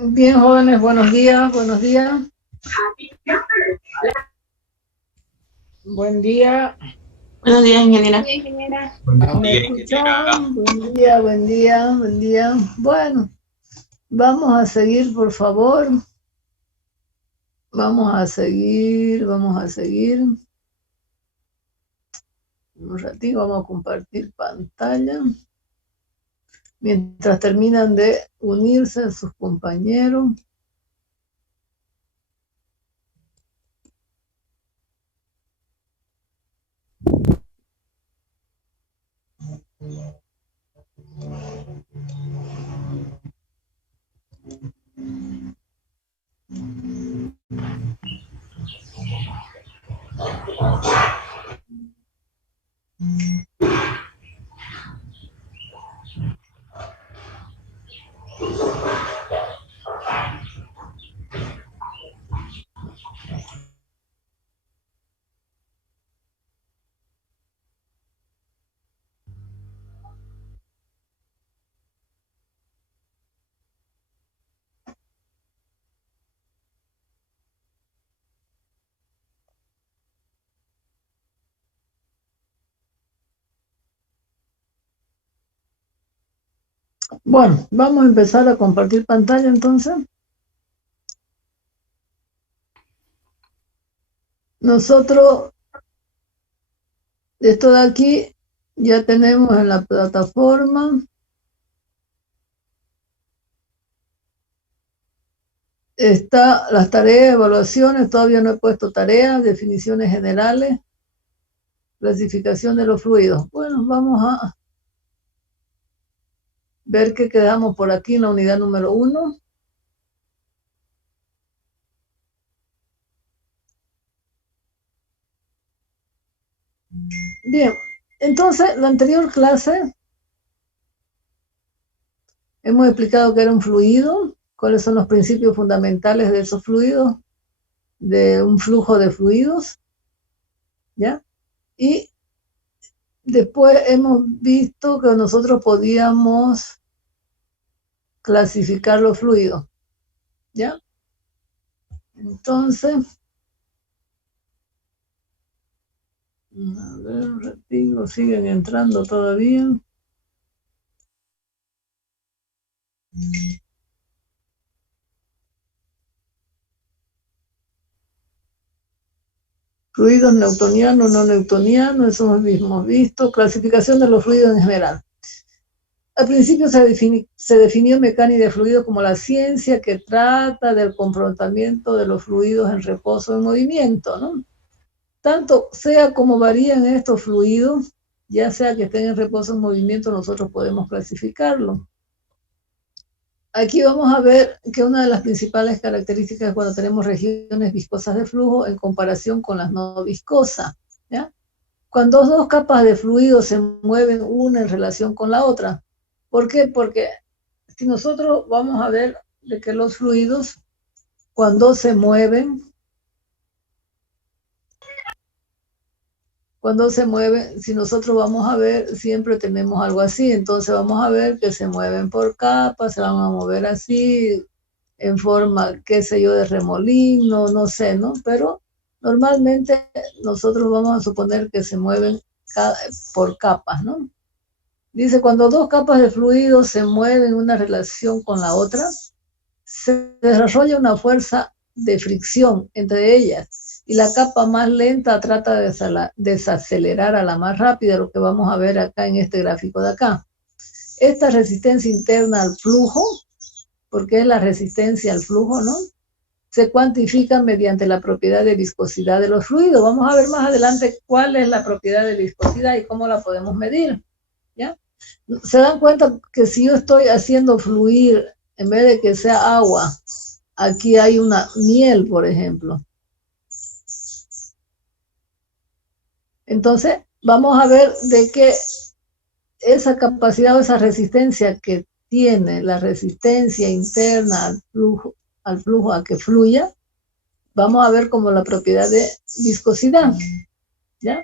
Bien, jóvenes, buenos días, buenos días. Buen día. Buenos días, ingeniera. ¿Me escuchan? Buen día, buen día, buen día. Bueno, vamos a seguir, por favor. Vamos a seguir. Un ratito vamos a compartir pantalla. Mientras terminan de unirse sus compañeros. Bueno, vamos a empezar a compartir pantalla entonces. Nosotros, esto de aquí, ya tenemos en la plataforma. Está las tareas, evaluaciones, todavía no he puesto tareas, definiciones generales, clasificación de los fluidos. Bueno, vamos a ver qué quedamos por aquí en la unidad número 1. Bien, entonces, la anterior clase hemos explicado que era un fluido, cuáles son los principios fundamentales de esos fluidos, de un flujo de fluidos, ¿ya? Y después hemos visto que nosotros podíamos clasificar los fluidos, ¿ya? Entonces, a ver, un ratito, siguen entrando todavía. Fluidos newtonianos, no newtonianos, eso hemos visto. Clasificación de los fluidos en general. Al principio se definió mecánica de fluidos como la ciencia que trata del comportamiento de los fluidos en reposo o en movimiento, ¿no? Tanto sea como varían estos fluidos, ya sea que estén en reposo o en movimiento, nosotros podemos clasificarlo. Aquí vamos a ver que una de las principales características es cuando tenemos regiones viscosas de flujo en comparación con las no viscosas, ¿ya? Cuando dos capas de fluido se mueven una en relación con la otra. ¿Por qué? Porque si nosotros vamos a ver de que los fluidos, cuando se mueven, si nosotros vamos a ver, siempre tenemos algo así. Entonces vamos a ver que se mueven por capas, se van a mover así, en forma, qué sé yo, de remolino, no sé, ¿no? Pero normalmente nosotros vamos a suponer que se mueven por capas, ¿no? Dice, cuando dos capas de fluido se mueven en una relación con la otra, se desarrolla una fuerza de fricción entre ellas y la capa más lenta trata de desacelerar a la más rápida, lo que vamos a ver acá en este gráfico de acá. Esta resistencia interna al flujo, porque es la resistencia al flujo, ¿no? Se cuantifica mediante la propiedad de viscosidad de los fluidos. Vamos a ver más adelante cuál es la propiedad de viscosidad y cómo la podemos medir, ¿ya? Se dan cuenta que si yo estoy haciendo fluir, en vez de que sea agua, aquí hay una miel, por ejemplo. Entonces, vamos a ver de qué esa capacidad o esa resistencia que tiene la resistencia interna al flujo a que fluya, vamos a ver como la propiedad de viscosidad, ¿ya?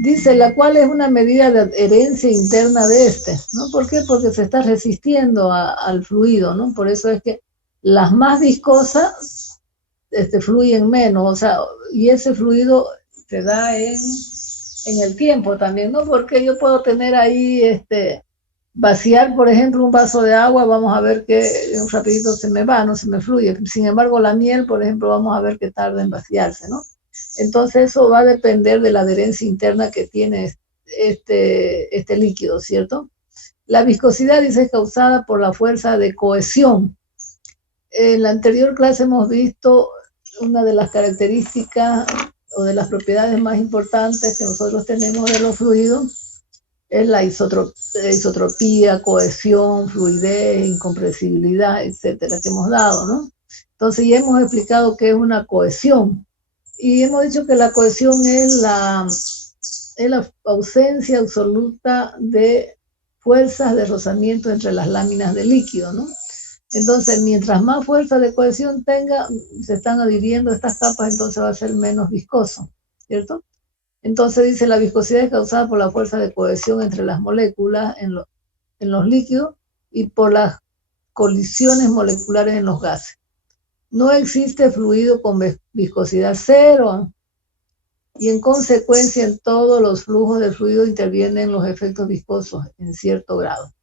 Dice, la cual es una medida de adherencia interna de este, ¿no? ¿Por qué? Porque se está resistiendo al fluido, ¿no? Por eso es que las más viscosas fluyen menos, o sea, y ese fluido se da en el tiempo también, ¿no? Porque yo puedo tener ahí, vaciar, por ejemplo, un vaso de agua, vamos a ver que un rapidito se me va, no se me fluye. Sin embargo, la miel, por ejemplo, vamos a ver que tarda en vaciarse, ¿no? Entonces eso va a depender de la adherencia interna que tiene este líquido, ¿cierto? La viscosidad, dice, es causada por la fuerza de cohesión. En la anterior clase hemos visto una de las características o de las propiedades más importantes que nosotros tenemos de los fluidos, es la isotropía, cohesión, fluidez, incompresibilidad, etcétera, que hemos dado, ¿no? Entonces ya hemos explicado qué es una cohesión. Y hemos dicho que la cohesión es la ausencia absoluta de fuerzas de rozamiento entre las láminas del líquido, ¿no? Entonces, mientras más fuerza de cohesión tenga, se están adhiriendo estas capas, entonces va a ser menos viscoso, ¿cierto? Entonces dice, la viscosidad es causada por la fuerza de cohesión entre las moléculas en los líquidos y por las colisiones moleculares en los gases. No existe fluido con viscosidad cero y en consecuencia en todos los flujos de fluido intervienen los efectos viscosos en cierto grado.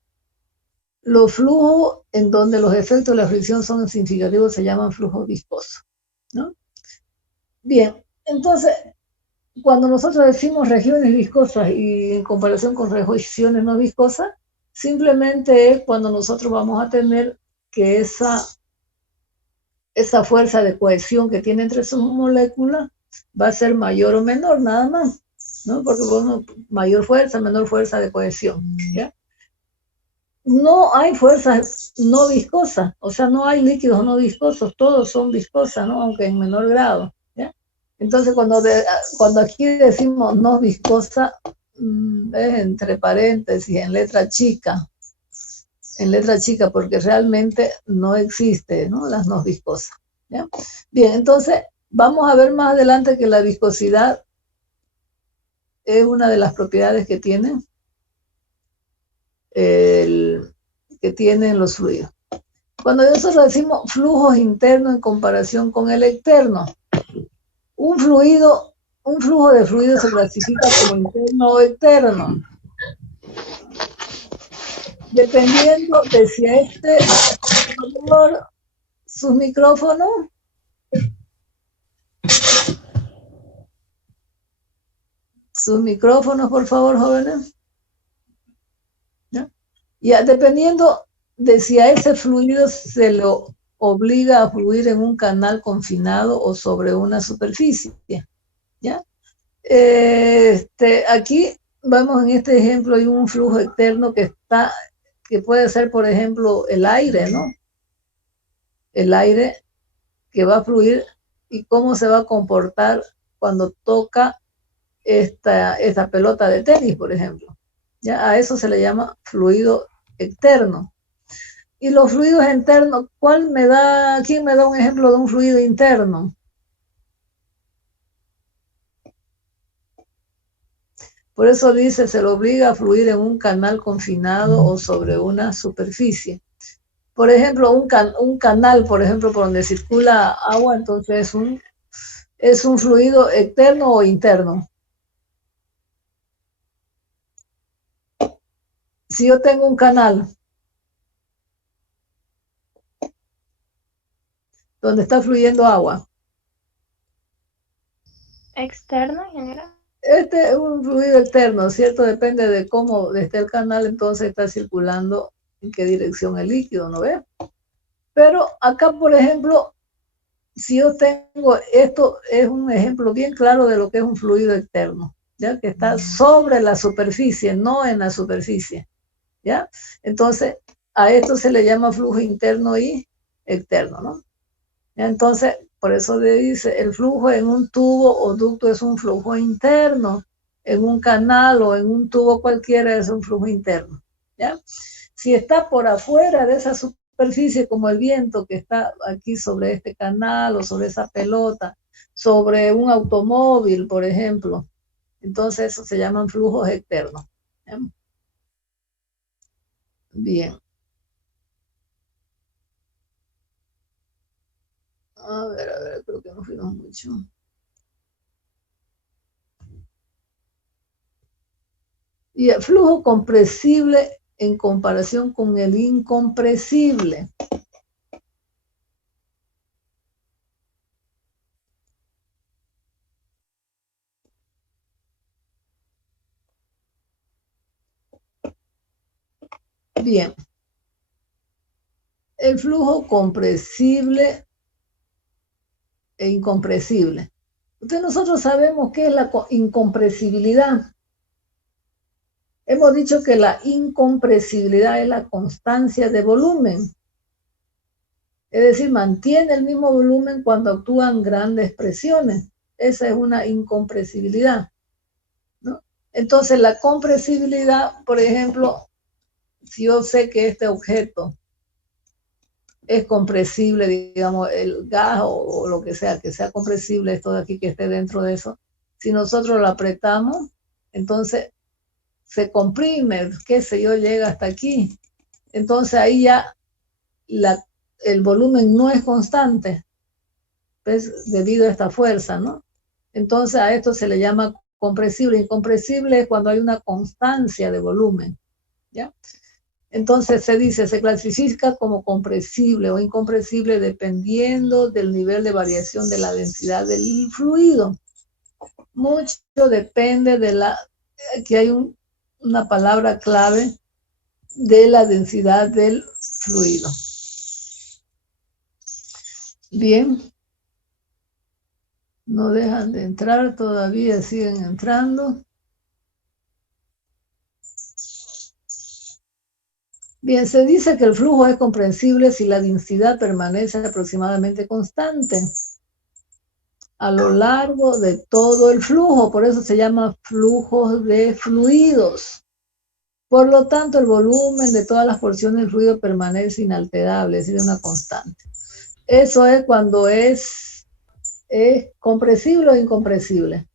Los flujos en donde los efectos de la fricción son significativos se llaman flujos viscosos, ¿no? Bien, entonces, cuando nosotros decimos regiones viscosas y en comparación con regiones no viscosas, simplemente es cuando nosotros vamos a tener que esa fuerza de cohesión que tiene entre sus moléculas va a ser mayor o menor, nada más, ¿no? Porque bueno, mayor fuerza, menor fuerza de cohesión, ¿ya? No hay fuerzas no viscosas, o sea, no hay líquidos no viscosos, todos son viscosas, ¿no? Aunque en menor grado, ¿ya? Entonces, cuando aquí decimos no viscosa, es entre paréntesis, en letra chica, porque realmente no existe, ¿no? Las no viscosas, ¿ya? Bien, entonces, vamos a ver más adelante que la viscosidad es una de las propiedades que tienen los fluidos. Cuando nosotros decimos flujos internos en comparación con el externo, un flujo de fluido se clasifica como interno o externo, dependiendo de si por sus micrófonos. Sus micrófonos, por favor, jóvenes. ¿Ya? Ya, dependiendo de si a ese fluido se lo obliga a fluir en un canal confinado o sobre una superficie, ¿ya? Aquí vemos en este ejemplo, hay un flujo externo que puede ser, por ejemplo, el aire, ¿no? El aire que va a fluir y cómo se va a comportar cuando toca esta pelota de tenis, por ejemplo. ¿Ya? A eso se le llama fluido externo. Y los fluidos internos, ¿quién me da un ejemplo de un fluido interno? Por eso dice, se lo obliga a fluir en un canal confinado o sobre una superficie. Por ejemplo, un canal, por ejemplo, por donde circula agua, entonces es un fluido externo o interno. Si yo tengo un canal donde está fluyendo agua. ¿Externo, ingeniera? Este es un fluido externo, ¿cierto? Depende de cómo esté el canal, entonces está circulando en qué dirección el líquido, ¿no ve? Pero acá, por ejemplo, si yo tengo, esto es un ejemplo bien claro de lo que es un fluido externo, ¿ya? Que está sobre la superficie, no en la superficie, ¿ya? Entonces, a esto se le llama flujo interno y externo, ¿no? Entonces, por eso le dice, el flujo en un tubo o ducto es un flujo interno, en un canal o en un tubo cualquiera es un flujo interno, ¿ya? Si está por afuera de esa superficie, como el viento que está aquí sobre este canal o sobre esa pelota, sobre un automóvil, por ejemplo, entonces eso se llaman flujos externos, ¿ya? Bien. A ver, creo que no fuimos mucho. Y el flujo compresible en comparación con el incompresible. Bien. El flujo compresible e incompresible. Entonces nosotros sabemos qué es la incompresibilidad. Hemos dicho que la incompresibilidad es la constancia de volumen. Es decir, mantiene el mismo volumen cuando actúan grandes presiones. Esa es una incompresibilidad, ¿no? Entonces la compresibilidad, por ejemplo, si yo sé que este objeto es compresible, digamos, el gas o lo que sea compresible, esto de aquí que esté dentro de eso, si nosotros lo apretamos, entonces se comprime, qué sé yo, llega hasta aquí. Entonces ahí ya el volumen no es constante, pues, debido a esta fuerza, ¿no? Entonces a esto se le llama compresible. Incompresible es cuando hay una constancia de volumen, ¿ya? Entonces se clasifica como compresible o incompresible dependiendo del nivel de variación de la densidad del fluido. Mucho depende de aquí hay una palabra clave de la densidad del fluido. Bien. No dejan de entrar, todavía siguen entrando. Bien, se dice que el flujo es comprensible si la densidad permanece aproximadamente constante a lo largo de todo el flujo. Por eso se llama flujos de fluidos. Por lo tanto, el volumen de todas las porciones del fluido permanece inalterable, es decir, una constante. Eso es cuando es compresible o incompresible.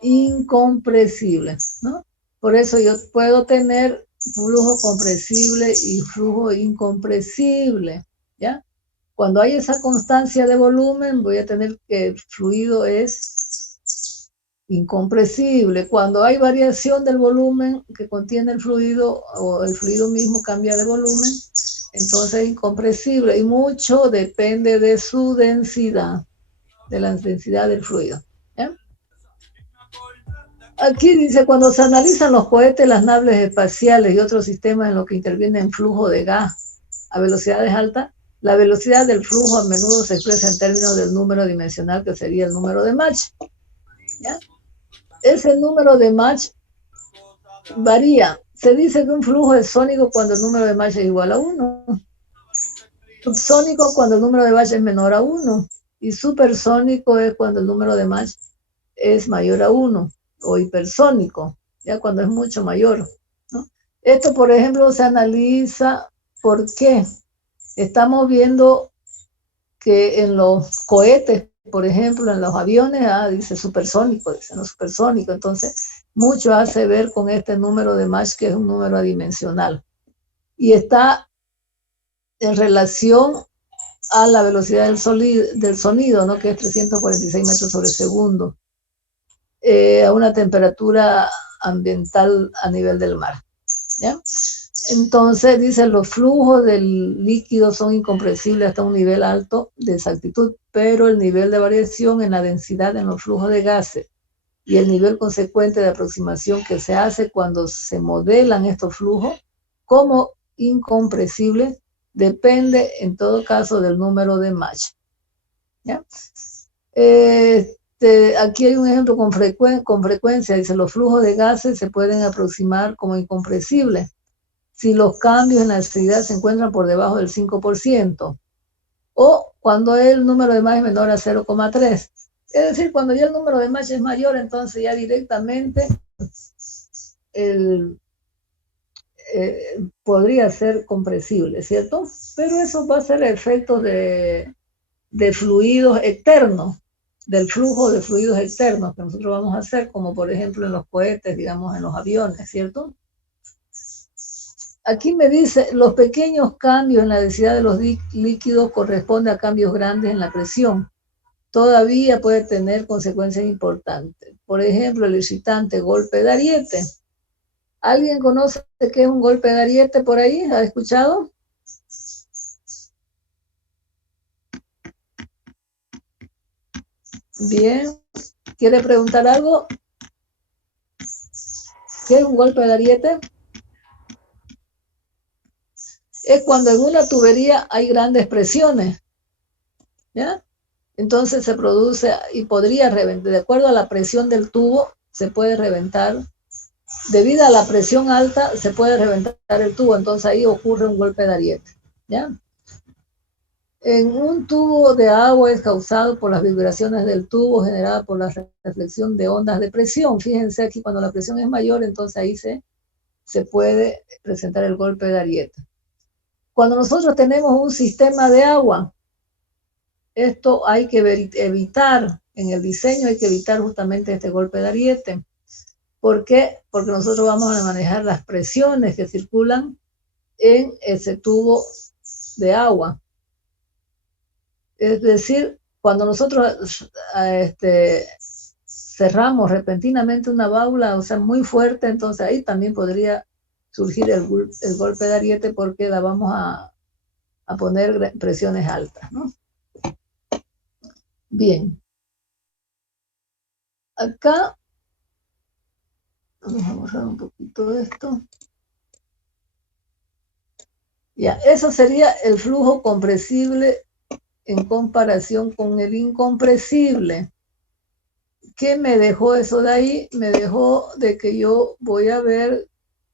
Incompresible, ¿no? Por eso yo puedo tener flujo compresible y flujo incompresible, ¿ya? Cuando hay esa constancia de volumen, voy a tener que el fluido es incompresible. Cuando hay variación del volumen que contiene el fluido o el fluido mismo cambia de volumen, entonces es incompresible y mucho depende de su densidad, de la densidad del fluido, ¿ya? Aquí dice, cuando se analizan los cohetes, las naves espaciales y otros sistemas en los que interviene en flujo de gas a velocidades altas, la velocidad del flujo a menudo se expresa en términos del número dimensional, que sería el número de Mach, ¿ya? Ese número de Mach varía. Se dice que un flujo es sónico cuando el número de Mach es igual a 1. Subsónico cuando el número de Mach es menor a 1. Y supersónico es cuando el número de Mach es mayor a 1. O hipersónico, ya cuando es mucho mayor, ¿no? Esto, por ejemplo, se analiza porque estamos viendo que en los cohetes, por ejemplo, en los aviones, dice supersónico, dice no supersónico, entonces mucho hace ver con este número de Mach, que es un número adimensional, y está en relación a la velocidad del sonido, ¿no? Que es 346 metros sobre segundo. A una temperatura ambiental a nivel del mar. ¿ya? Entonces, dice, los flujos del líquido son incomprensibles hasta un nivel alto de exactitud, pero el nivel de variación en la densidad en los flujos de gases y el nivel consecuente de aproximación que se hace cuando se modelan estos flujos como incomprensibles depende en todo caso del número de Mach. ¿Ya? Aquí hay un ejemplo con frecuencia, dice, los flujos de gases se pueden aproximar como incomprensibles si los cambios en la densidad se encuentran por debajo del 5%, o cuando el número de Mach es menor a 0,3. Es decir, cuando ya el número de Mach es mayor, entonces ya directamente podría ser compresible, ¿cierto? Pero eso va a ser efecto de fluidos externos, del flujo de fluidos externos que nosotros vamos a hacer, como por ejemplo en los cohetes, digamos, en los aviones, ¿cierto? Aquí me dice, los pequeños cambios en la densidad de los líquidos corresponden a cambios grandes en la presión. Todavía puede tener consecuencias importantes. Por ejemplo, el excitante golpe de ariete. ¿Alguien conoce qué es un golpe de ariete por ahí? ¿Ha escuchado? Bien. ¿Quiere preguntar algo? ¿Qué es un golpe de ariete? Es cuando en una tubería hay grandes presiones, ¿ya? Entonces se produce y podría reventar, de acuerdo a la presión del tubo, se puede reventar. Debido a la presión alta, se puede reventar el tubo, entonces ahí ocurre un golpe de ariete, ¿ya? En un tubo de agua es causado por las vibraciones del tubo generadas por la reflexión de ondas de presión. Fíjense aquí, cuando la presión es mayor, entonces ahí se puede presentar el golpe de ariete. Cuando nosotros tenemos un sistema de agua, esto hay que evitar, en el diseño hay que evitar justamente este golpe de ariete. ¿Por qué? Porque nosotros vamos a manejar las presiones que circulan en ese tubo de agua. Es decir, cuando nosotros cerramos repentinamente una válvula, o sea, muy fuerte, entonces ahí también podría surgir el golpe de ariete porque la vamos a poner presiones altas, ¿no? Bien. Acá, vamos a borrar un poquito esto. Ya, eso sería el flujo compresible en comparación con el incompresible. ¿Qué me dejó eso de ahí? Me dejó de que yo voy a ver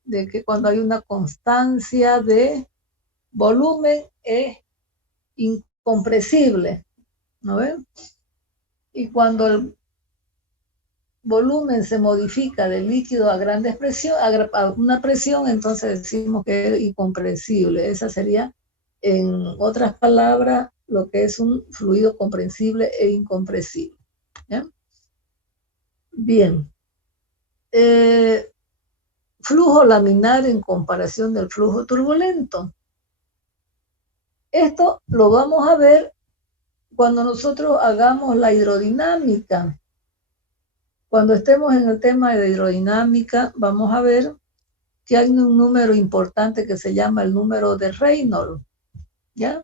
de que cuando hay una constancia de volumen es incompresible, ¿no ven? Y cuando el volumen se modifica de líquido a grandes presiones, a una presión, entonces decimos que es incompresible. Esa sería, en otras palabras, lo que es un fluido comprensible e incompresible, ¿ya? Bien. Flujo laminar en comparación del flujo turbulento. Esto lo vamos a ver cuando nosotros hagamos la hidrodinámica. Cuando estemos en el tema de hidrodinámica, vamos a ver que hay un número importante que se llama el número de Reynolds, ¿ya?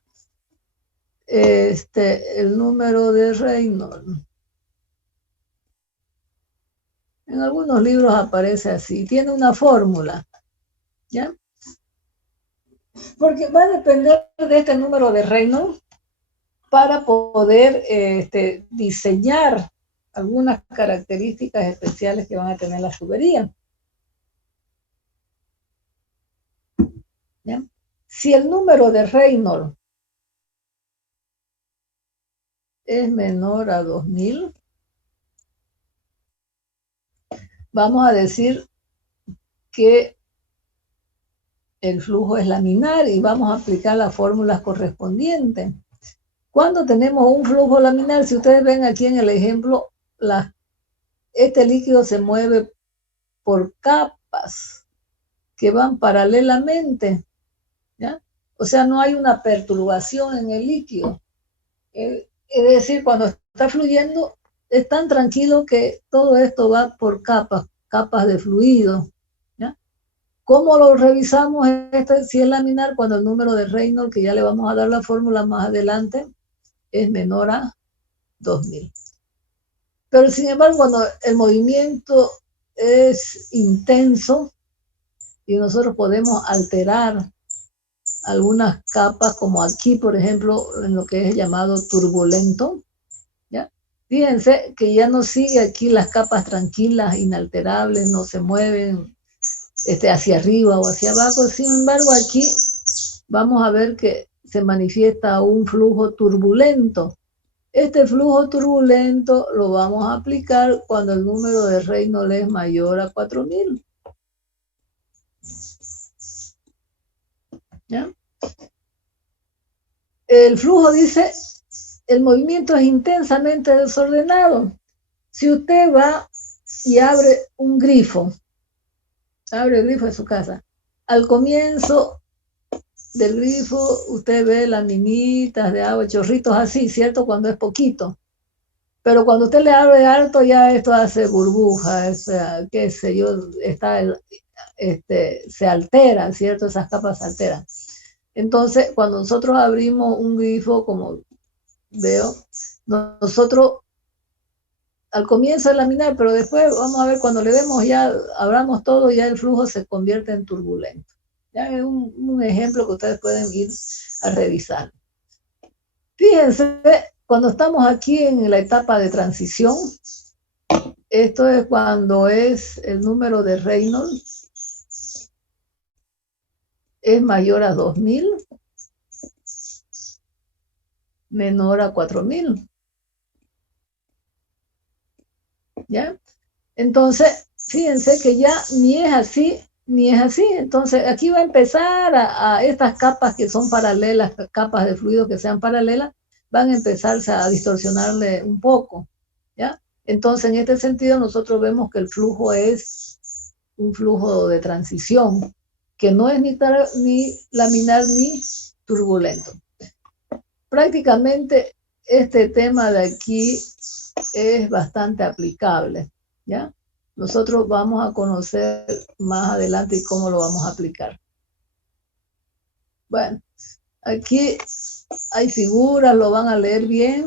El número de Reynolds. En algunos libros aparece así, tiene una fórmula, ¿ya? Porque va a depender de este número de Reynolds para poder diseñar algunas características especiales que van a tener las tuberías. ¿Ya? Si el número de Reynolds es menor a 2000, vamos a decir que el flujo es laminar y vamos a aplicar las fórmulas correspondientes. Cuando tenemos un flujo laminar, si ustedes ven aquí en el ejemplo, este líquido se mueve por capas que van paralelamente, ¿ya? O sea, no hay una perturbación en el líquido. Es decir, cuando está fluyendo, es tan tranquilo que todo esto va por capas de fluido, ¿ya? ¿Cómo lo revisamos si es laminar? Cuando el número de Reynolds, que ya le vamos a dar la fórmula más adelante, es menor a 2000. Pero sin embargo, cuando el movimiento es intenso y nosotros podemos alterar algunas capas, como aquí, por ejemplo, en lo que es llamado turbulento, ¿ya? Fíjense que ya no sigue aquí las capas tranquilas, inalterables, no se mueven hacia arriba o hacia abajo. Sin embargo, aquí vamos a ver que se manifiesta un flujo turbulento. Este flujo turbulento lo vamos a aplicar cuando el número de Reynolds es mayor a 4000. ¿Ya? El flujo dice, el movimiento es intensamente desordenado. Si usted va y abre un grifo, abre el grifo de su casa, al comienzo del grifo usted ve las minitas de agua, chorritos así, ¿cierto? Cuando es poquito. Pero cuando usted le abre harto, ya esto hace burbujas, qué sé yo, se altera, ¿cierto? Esas capas se alteran. Entonces, cuando nosotros abrimos un grifo, como veo, nosotros al comienzo es laminar, pero después vamos a ver, cuando le demos ya, abramos todo, ya el flujo se convierte en turbulento. Ya es un ejemplo que ustedes pueden ir a revisar. Fíjense, cuando estamos aquí en la etapa de transición, esto es cuando es el número de Reynolds es mayor a 2000, menor a 4000. ¿Ya? Entonces, fíjense que ya ni es así, ni es así. Entonces, aquí va a empezar a estas capas que son paralelas, capas de fluido que sean paralelas, van a empezarse a distorsionarle un poco, ¿ya? Entonces, en este sentido, nosotros vemos que el flujo es un flujo de transición, que no es ni laminar ni turbulento. Prácticamente, este tema de aquí es bastante aplicable, ¿ya? Nosotros vamos a conocer más adelante cómo lo vamos a aplicar. Bueno, aquí hay figuras, lo van a leer bien.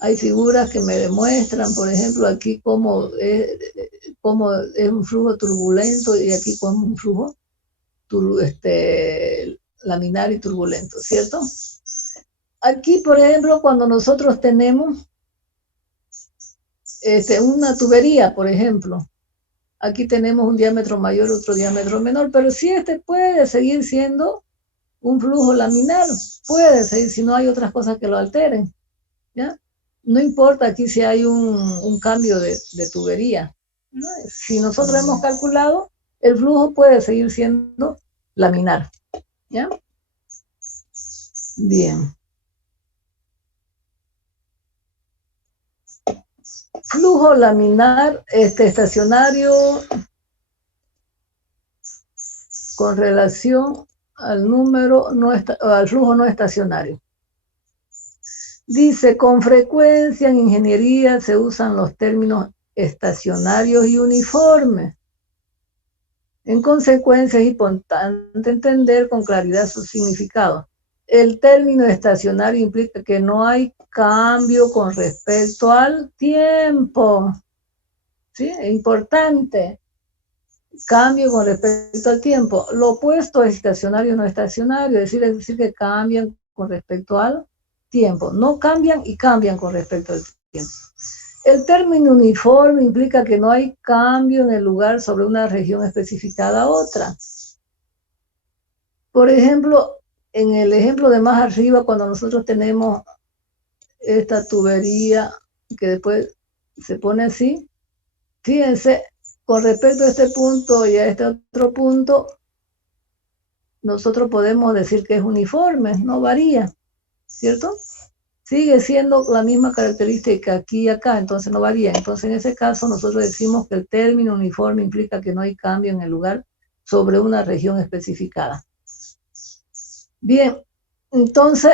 Hay figuras que me demuestran, por ejemplo, aquí cómo es un flujo turbulento y aquí cómo es un flujo laminar y turbulento, ¿cierto? Aquí, por ejemplo, cuando nosotros tenemos una tubería, por ejemplo, aquí tenemos un diámetro mayor, otro diámetro menor, pero sí puede seguir siendo un flujo laminar, puede seguir si no hay otras cosas que lo alteren, ¿ya? No importa aquí si hay un cambio de tubería, ¿no? Si nosotros hemos calculado, el flujo puede seguir siendo laminar, ¿ya? Bien. Flujo laminar estacionario con relación al al flujo no estacionario. Dice, con frecuencia en ingeniería se usan los términos estacionarios y uniformes. En consecuencia, es importante entender con claridad su significado. El término estacionario implica que no hay cambio con respecto al tiempo. ¿Sí? Es importante. Cambio con respecto al tiempo. Lo opuesto es estacionario no estacionario, es decir que cambian con respecto al tiempo. No cambian y cambian con respecto al tiempo. El término uniforme implica que no hay cambio en el lugar sobre una región especificada a otra. Por ejemplo, en el ejemplo de más arriba, cuando nosotros tenemos esta tubería que después se pone así, fíjense, con respecto a este punto y a este otro punto, nosotros podemos decir que es uniforme, no varía, ¿cierto? Sigue siendo la misma característica aquí y acá, entonces no varía. Entonces, en ese caso, nosotros decimos que el término uniforme implica que no hay cambio en el lugar sobre una región especificada. Bien, entonces,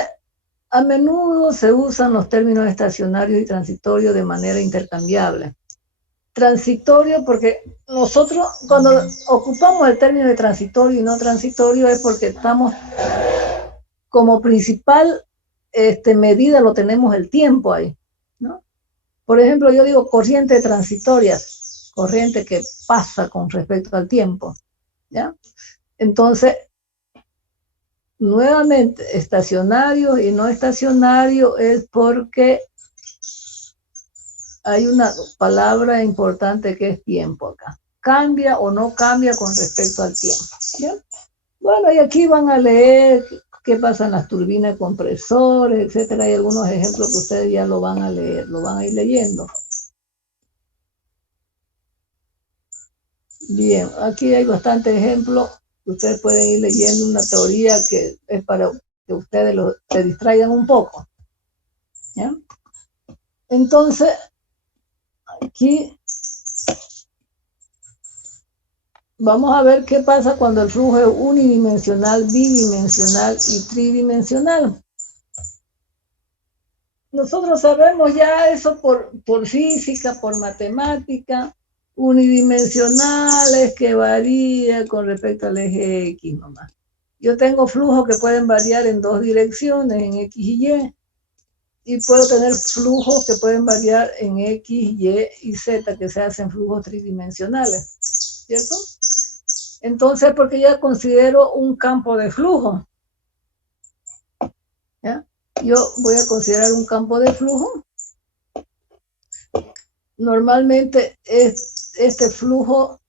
a menudo se usan los términos estacionarios y transitorios de manera intercambiable. Transitorio, porque nosotros cuando ocupamos el término de transitorio y no transitorio es porque estamos como principal medida lo tenemos el tiempo ahí, ¿no? Por ejemplo, yo digo corriente transitoria, corriente que pasa con respecto al tiempo, ¿ya? Entonces, nuevamente, estacionario y no estacionario es porque hay una palabra importante que es tiempo acá. Cambia o no cambia con respecto al tiempo, ¿ya? Bueno, y aquí van a leer qué pasa en las turbinas, compresores, etcétera. Hay algunos ejemplos que ustedes ya lo van a leer, lo van a ir leyendo. Bien, aquí hay bastantes ejemplos. Ustedes pueden ir leyendo una teoría que es para que ustedes se distraigan un poco, ¿ya? Entonces, aquí vamos a ver qué pasa cuando el flujo es unidimensional, bidimensional y tridimensional. Nosotros sabemos ya eso por física, por matemática. Unidimensional es que varía con respecto al eje X nomás. Yo tengo flujos que pueden variar en dos direcciones, en X y Y puedo tener flujos que pueden variar en X, Y y Z, que se hacen flujos tridimensionales, ¿cierto? Entonces, porque ya considero un campo de flujo, ¿ya? Yo voy a considerar un campo de flujo. Normalmente este flujo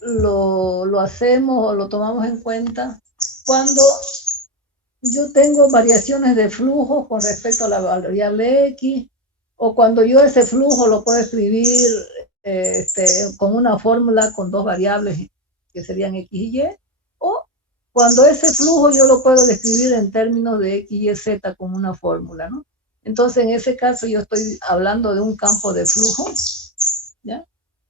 lo hacemos o lo tomamos en cuenta cuando yo tengo variaciones de flujo con respecto a la variable X, o cuando yo ese flujo lo puedo escribir con una fórmula con dos variables que serían X y Y, o cuando ese flujo yo lo puedo describir en términos de X, Y, Z con una fórmula, ¿no? Entonces, en ese caso yo estoy hablando de un campo de flujo, ¿ya?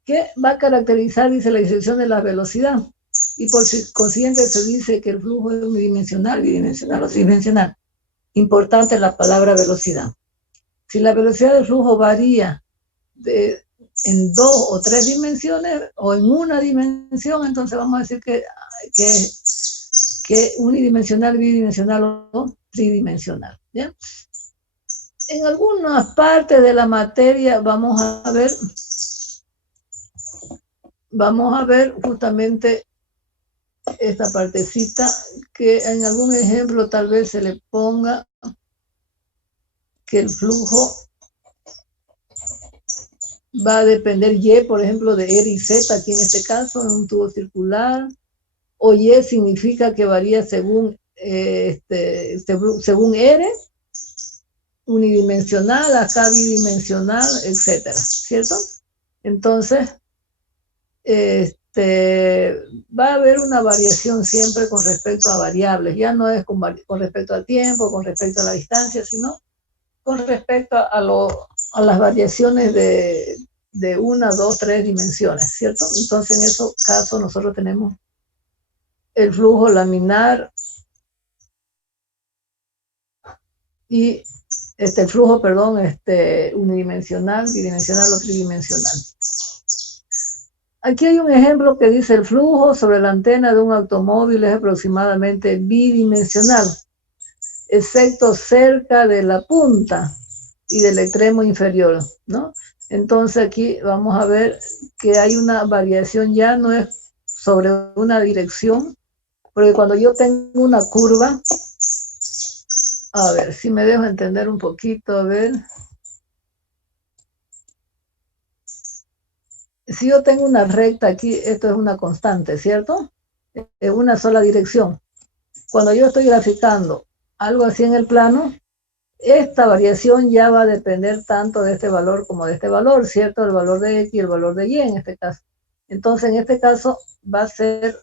Que va a caracterizar, dice, la distribución de la velocidad. Y por consiguiente se dice que el flujo es unidimensional, bidimensional o tridimensional. Importante la palabra velocidad. Si la velocidad del flujo varía en dos o tres dimensiones o en una dimensión, entonces vamos a decir que unidimensional, bidimensional o tridimensional, ¿ya? En algunas partes de la materia vamos a ver justamente esta partecita que en algún ejemplo tal vez se le ponga que el flujo va a depender Y, por ejemplo, de R y Z, aquí en este caso, en un tubo circular, o Y significa que varía según según R, unidimensional, acá bidimensional, etcétera, ¿cierto? Entonces, va a haber una variación siempre con respecto a variables, ya no es con respecto al tiempo, con respecto a la distancia, sino con respecto a las variaciones de una, dos, tres dimensiones, ¿cierto? Entonces, en esos casos nosotros tenemos el flujo laminar y el flujo, perdón, unidimensional, bidimensional o tridimensional. Aquí hay un ejemplo que dice el flujo sobre la antena de un automóvil es aproximadamente bidimensional, excepto cerca de la punta y del extremo inferior, ¿no? Entonces aquí vamos a ver que hay una variación, ya no es sobre una dirección, porque cuando yo tengo una curva, a ver si me dejo entender un poquito, a ver. Si yo tengo una recta aquí, esto es una constante, ¿cierto? En una sola dirección. Cuando yo estoy graficando algo así en el plano, esta variación ya va a depender tanto de este valor como de este valor, ¿cierto? El valor de X y el valor de Y en este caso. Entonces, en este caso va a ser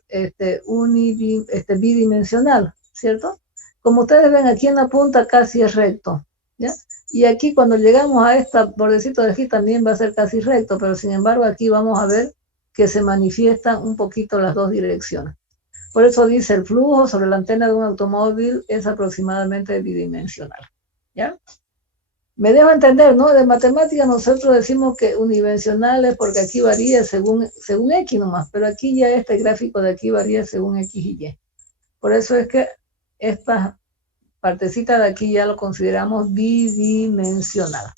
bidimensional, ¿cierto? Como ustedes ven aquí en la punta casi es recto, ¿ya? Y aquí cuando llegamos a esta bordecito de aquí también va a ser casi recto, pero sin embargo aquí vamos a ver que se manifiestan un poquito las dos direcciones. Por eso dice el flujo sobre la antena de un automóvil es aproximadamente bidimensional, ¿ya? Me dejo entender, ¿no? De matemática nosotros decimos que unidimensionales porque aquí varía según X nomás, pero aquí ya este gráfico de aquí varía según X y Y. Por eso es que esta partecita de aquí ya lo consideramos bidimensional.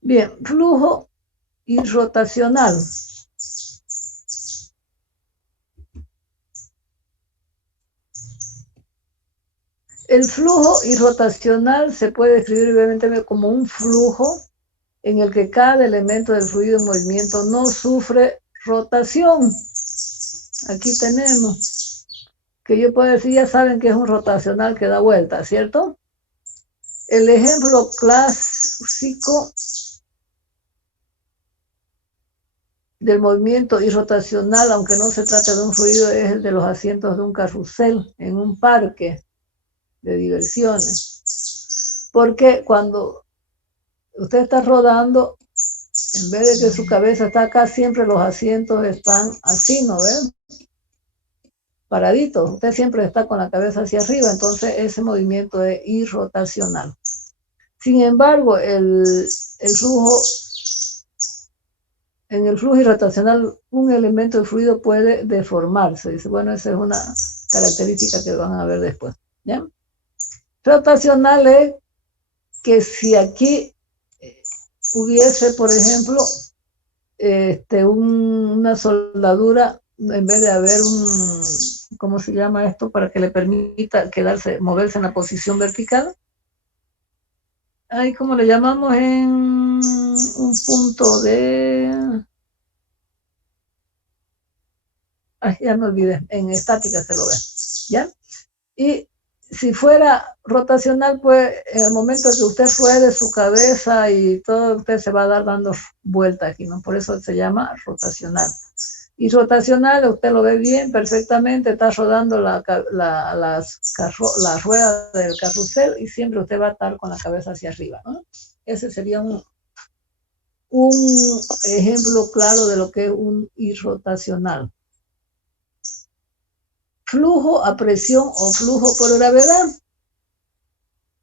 Bien, flujo irrotacional. El flujo irrotacional se puede describir brevemente como un flujo en el que cada elemento del fluido en movimiento no sufre rotación. Aquí tenemos, que yo puedo decir, ya saben que es un rotacional que da vuelta, ¿cierto? El ejemplo clásico del movimiento irrotacional, aunque no se trate de un fluido, es el de los asientos de un carrusel en un parque de diversiones. Porque cuando usted está rodando, en vez de que su cabeza está acá, siempre los asientos están así, ¿no ven? Paraditos. Usted siempre está con la cabeza hacia arriba, entonces ese movimiento es irrotacional. Sin embargo, en el flujo irrotacional, un elemento del fluido puede deformarse. Dice, bueno, esa es una característica que van a ver después, ¿ya? Rotacional es que si aquí hubiese, por ejemplo, una soldadura, en vez de haber ¿cómo se llama esto? Para que le permita moverse en la posición vertical. Ahí, ¿cómo le llamamos? En un punto de... Ay, ya me olvidé, en estática se lo ve, ¿ya? Y si fuera rotacional, pues en el momento que usted ruede su cabeza y todo, usted se va a dar dando vuelta aquí, ¿no? Por eso se llama rotacional. Y rotacional, usted lo ve bien, perfectamente, está rodando la rueda del carrusel y siempre usted va a estar con la cabeza hacia arriba, ¿no? Ese sería un ejemplo claro de lo que es un irrotacional. Flujo a presión o flujo por gravedad.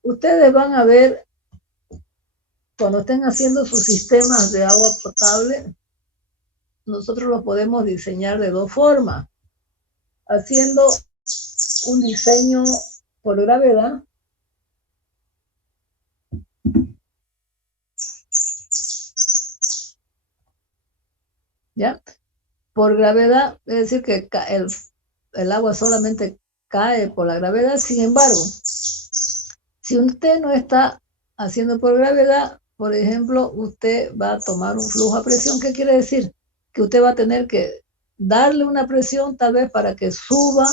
Ustedes van a ver, cuando estén haciendo sus sistemas de agua potable, nosotros lo podemos diseñar de dos formas. Haciendo un diseño por gravedad. ¿Ya? Por gravedad, es decir, que el agua solamente cae por la gravedad. Sin embargo, si usted no está haciendo por gravedad, por ejemplo, usted va a tomar un flujo a presión. ¿Qué quiere decir? Que usted va a tener que darle una presión tal vez para que suba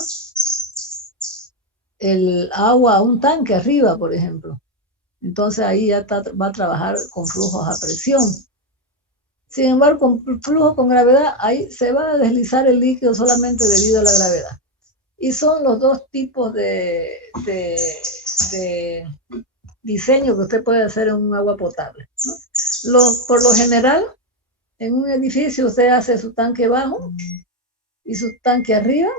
el agua a un tanque arriba, por ejemplo. Entonces ahí ya va a trabajar con flujos a presión. Sin embargo, con flujo con gravedad, ahí se va a deslizar el líquido solamente debido a la gravedad. Y son los dos tipos de diseño que usted puede hacer en un agua potable, ¿no? Por lo general, en un edificio usted hace su tanque bajo y su tanque arriba.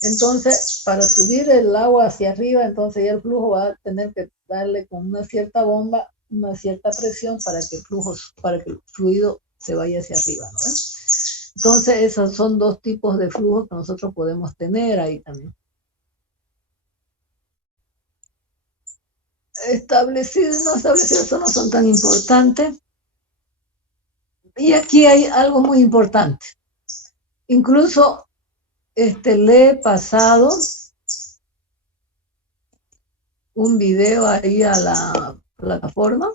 Entonces, para subir el agua hacia arriba, entonces ya el flujo va a tener que darle con una cierta bomba, una cierta presión para que el fluido se vaya hacia arriba, ¿no? Entonces, esos son dos tipos de flujo que nosotros podemos tener ahí también. Establecidos y no establecidos, eso no son tan importantes. Y aquí hay algo muy importante. Incluso le he pasado un video ahí a la plataforma.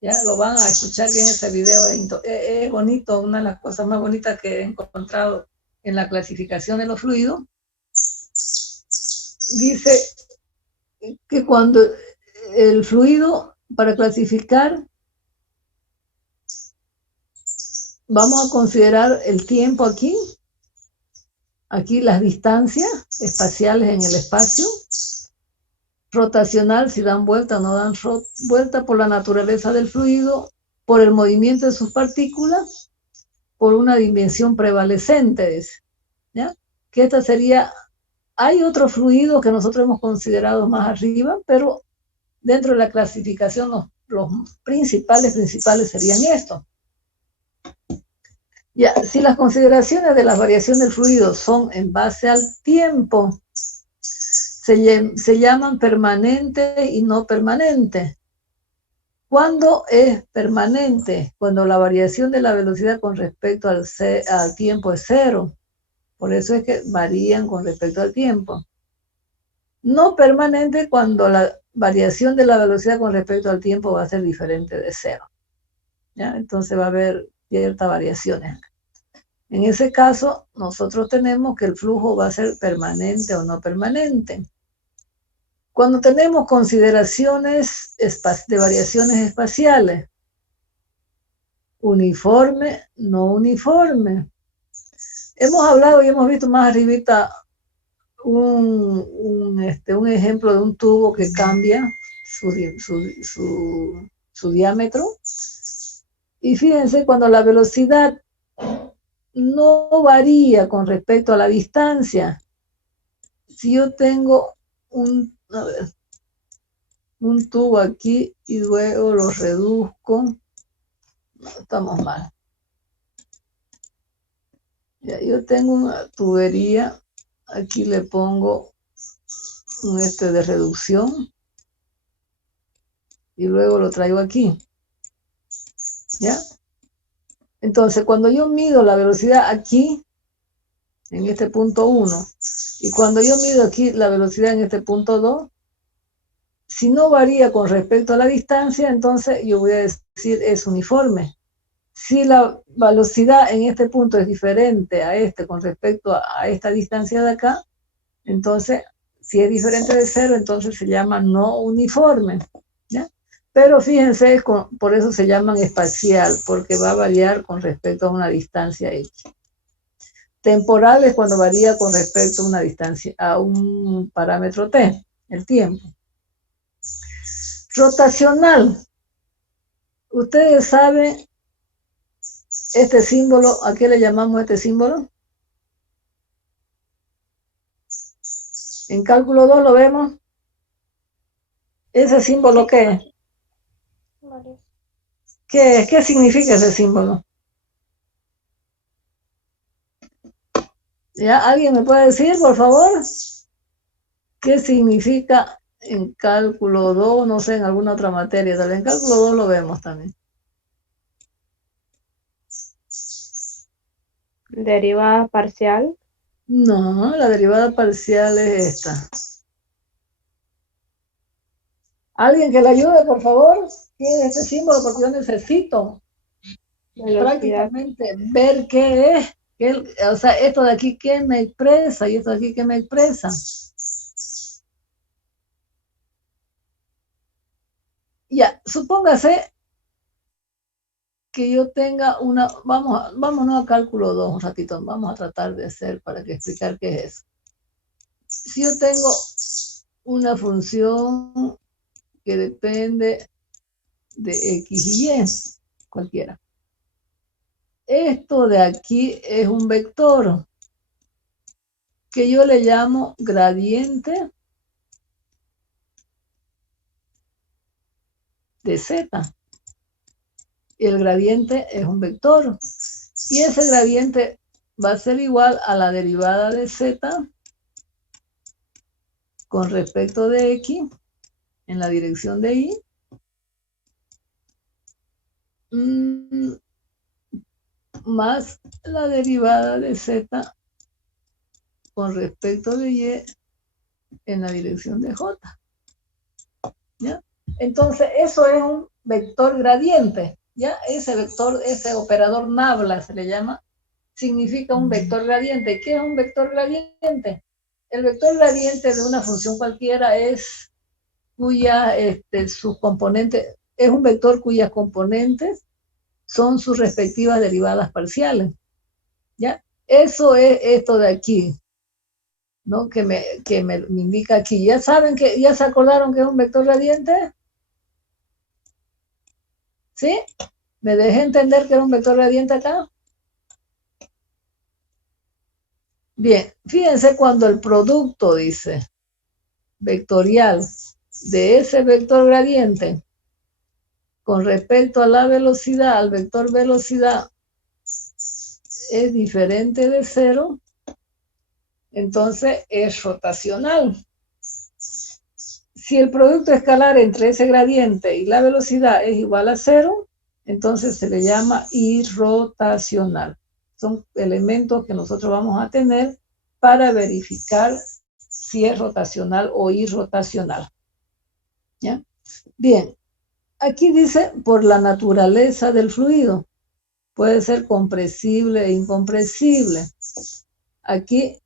Ya lo van a escuchar bien ese video. Es bonito, una de las cosas más bonitas que he encontrado en la clasificación de los fluidos. Dice que cuando el fluido, para clasificar, vamos a considerar el tiempo aquí las distancias espaciales en el espacio, rotacional, si dan vuelta o no dan vuelta, por la naturaleza del fluido, por el movimiento de sus partículas, por una dimensión prevalecente, ¿ya? que esta sería, hay otros fluidos que nosotros hemos considerado más arriba, pero dentro de la clasificación los principales serían estos. Ya, si las consideraciones de la variación del fluido son en base al tiempo, se llaman permanente y no permanente. ¿Cuándo es permanente? Cuando la variación de la velocidad con respecto al tiempo es cero. Por eso es que varían con respecto al tiempo. No permanente cuando la variación de la velocidad con respecto al tiempo va a ser diferente de cero. ¿Ya? Entonces va a haber ciertas variaciones. En ese caso, nosotros tenemos que el flujo va a ser permanente o no permanente. Cuando tenemos consideraciones de variaciones espaciales, uniforme, no uniforme. Hemos hablado y hemos visto más arribita un ejemplo de un tubo que cambia su diámetro. Y fíjense, cuando la velocidad no varía con respecto a la distancia, si yo tengo un tubo aquí y luego lo reduzco, no, estamos mal. Ya, yo tengo una tubería, aquí le pongo un de reducción y luego lo traigo aquí. ¿Ya? Entonces, cuando yo mido la velocidad aquí, en este punto 1, y cuando yo mido aquí la velocidad en este punto 2, si no varía con respecto a la distancia, entonces yo voy a decir es uniforme. Si la velocidad en este punto es diferente a con respecto a esta distancia de acá, entonces, si es diferente de cero, entonces se llama no uniforme. ¿Ya? Pero fíjense, por eso se llaman espacial, porque va a variar con respecto a una distancia X. Temporal es cuando varía con respecto a una distancia, a un parámetro T, el tiempo. Rotacional. Ustedes saben este símbolo, ¿a qué le llamamos este símbolo? En cálculo 2 lo vemos. ¿Ese símbolo qué es? ¿Qué significa ese símbolo? ¿Ya? ¿Alguien me puede decir, por favor? ¿Qué significa en cálculo 2? No sé, en alguna otra materia. En cálculo 2 lo vemos también. Derivada parcial. No, la derivada parcial es esta. ¿Alguien que le ayude, por favor? ¿Qué es este símbolo? Porque yo necesito prácticamente ver qué es. O sea, esto de aquí qué me expresa y esto de aquí qué me expresa. Ya, supóngase que yo tenga una, vámonos a cálculo 2 un ratito, vamos a tratar de hacer para que explicar qué es eso. Si yo tengo una función que depende de X y Y, cualquiera. Esto de aquí es un vector que yo le llamo gradiente de Z. El gradiente es un vector. Y ese gradiente va a ser igual a la derivada de Z con respecto de X en la dirección de Y más la derivada de Z con respecto de Y en la dirección de J. ¿Ya? Entonces, eso es un vector gradiente. ¿Ya? Ese vector, ese operador nabla se le llama, significa un vector gradiente. ¿Qué es un vector gradiente? El vector gradiente de una función cualquiera es sus componentes, es un vector cuyas componentes son sus respectivas derivadas parciales. ¿Ya? Eso es esto de aquí, ¿no? Que me indica aquí. ¿Ya saben ya se acordaron que es un vector gradiente? ¿Sí? ¿Me dejé entender que era un vector gradiente acá? Bien, fíjense cuando el producto, dice, vectorial de ese vector gradiente con respecto a la velocidad, al vector velocidad, es diferente de 0, entonces es rotacional. Si el producto escalar entre ese gradiente y la velocidad es igual a 0, entonces se le llama irrotacional. Son elementos que nosotros vamos a tener para verificar si es rotacional o irrotacional. ¿Ya? Bien, aquí dice por la naturaleza del fluido. Puede ser compresible e incompresible. Aquí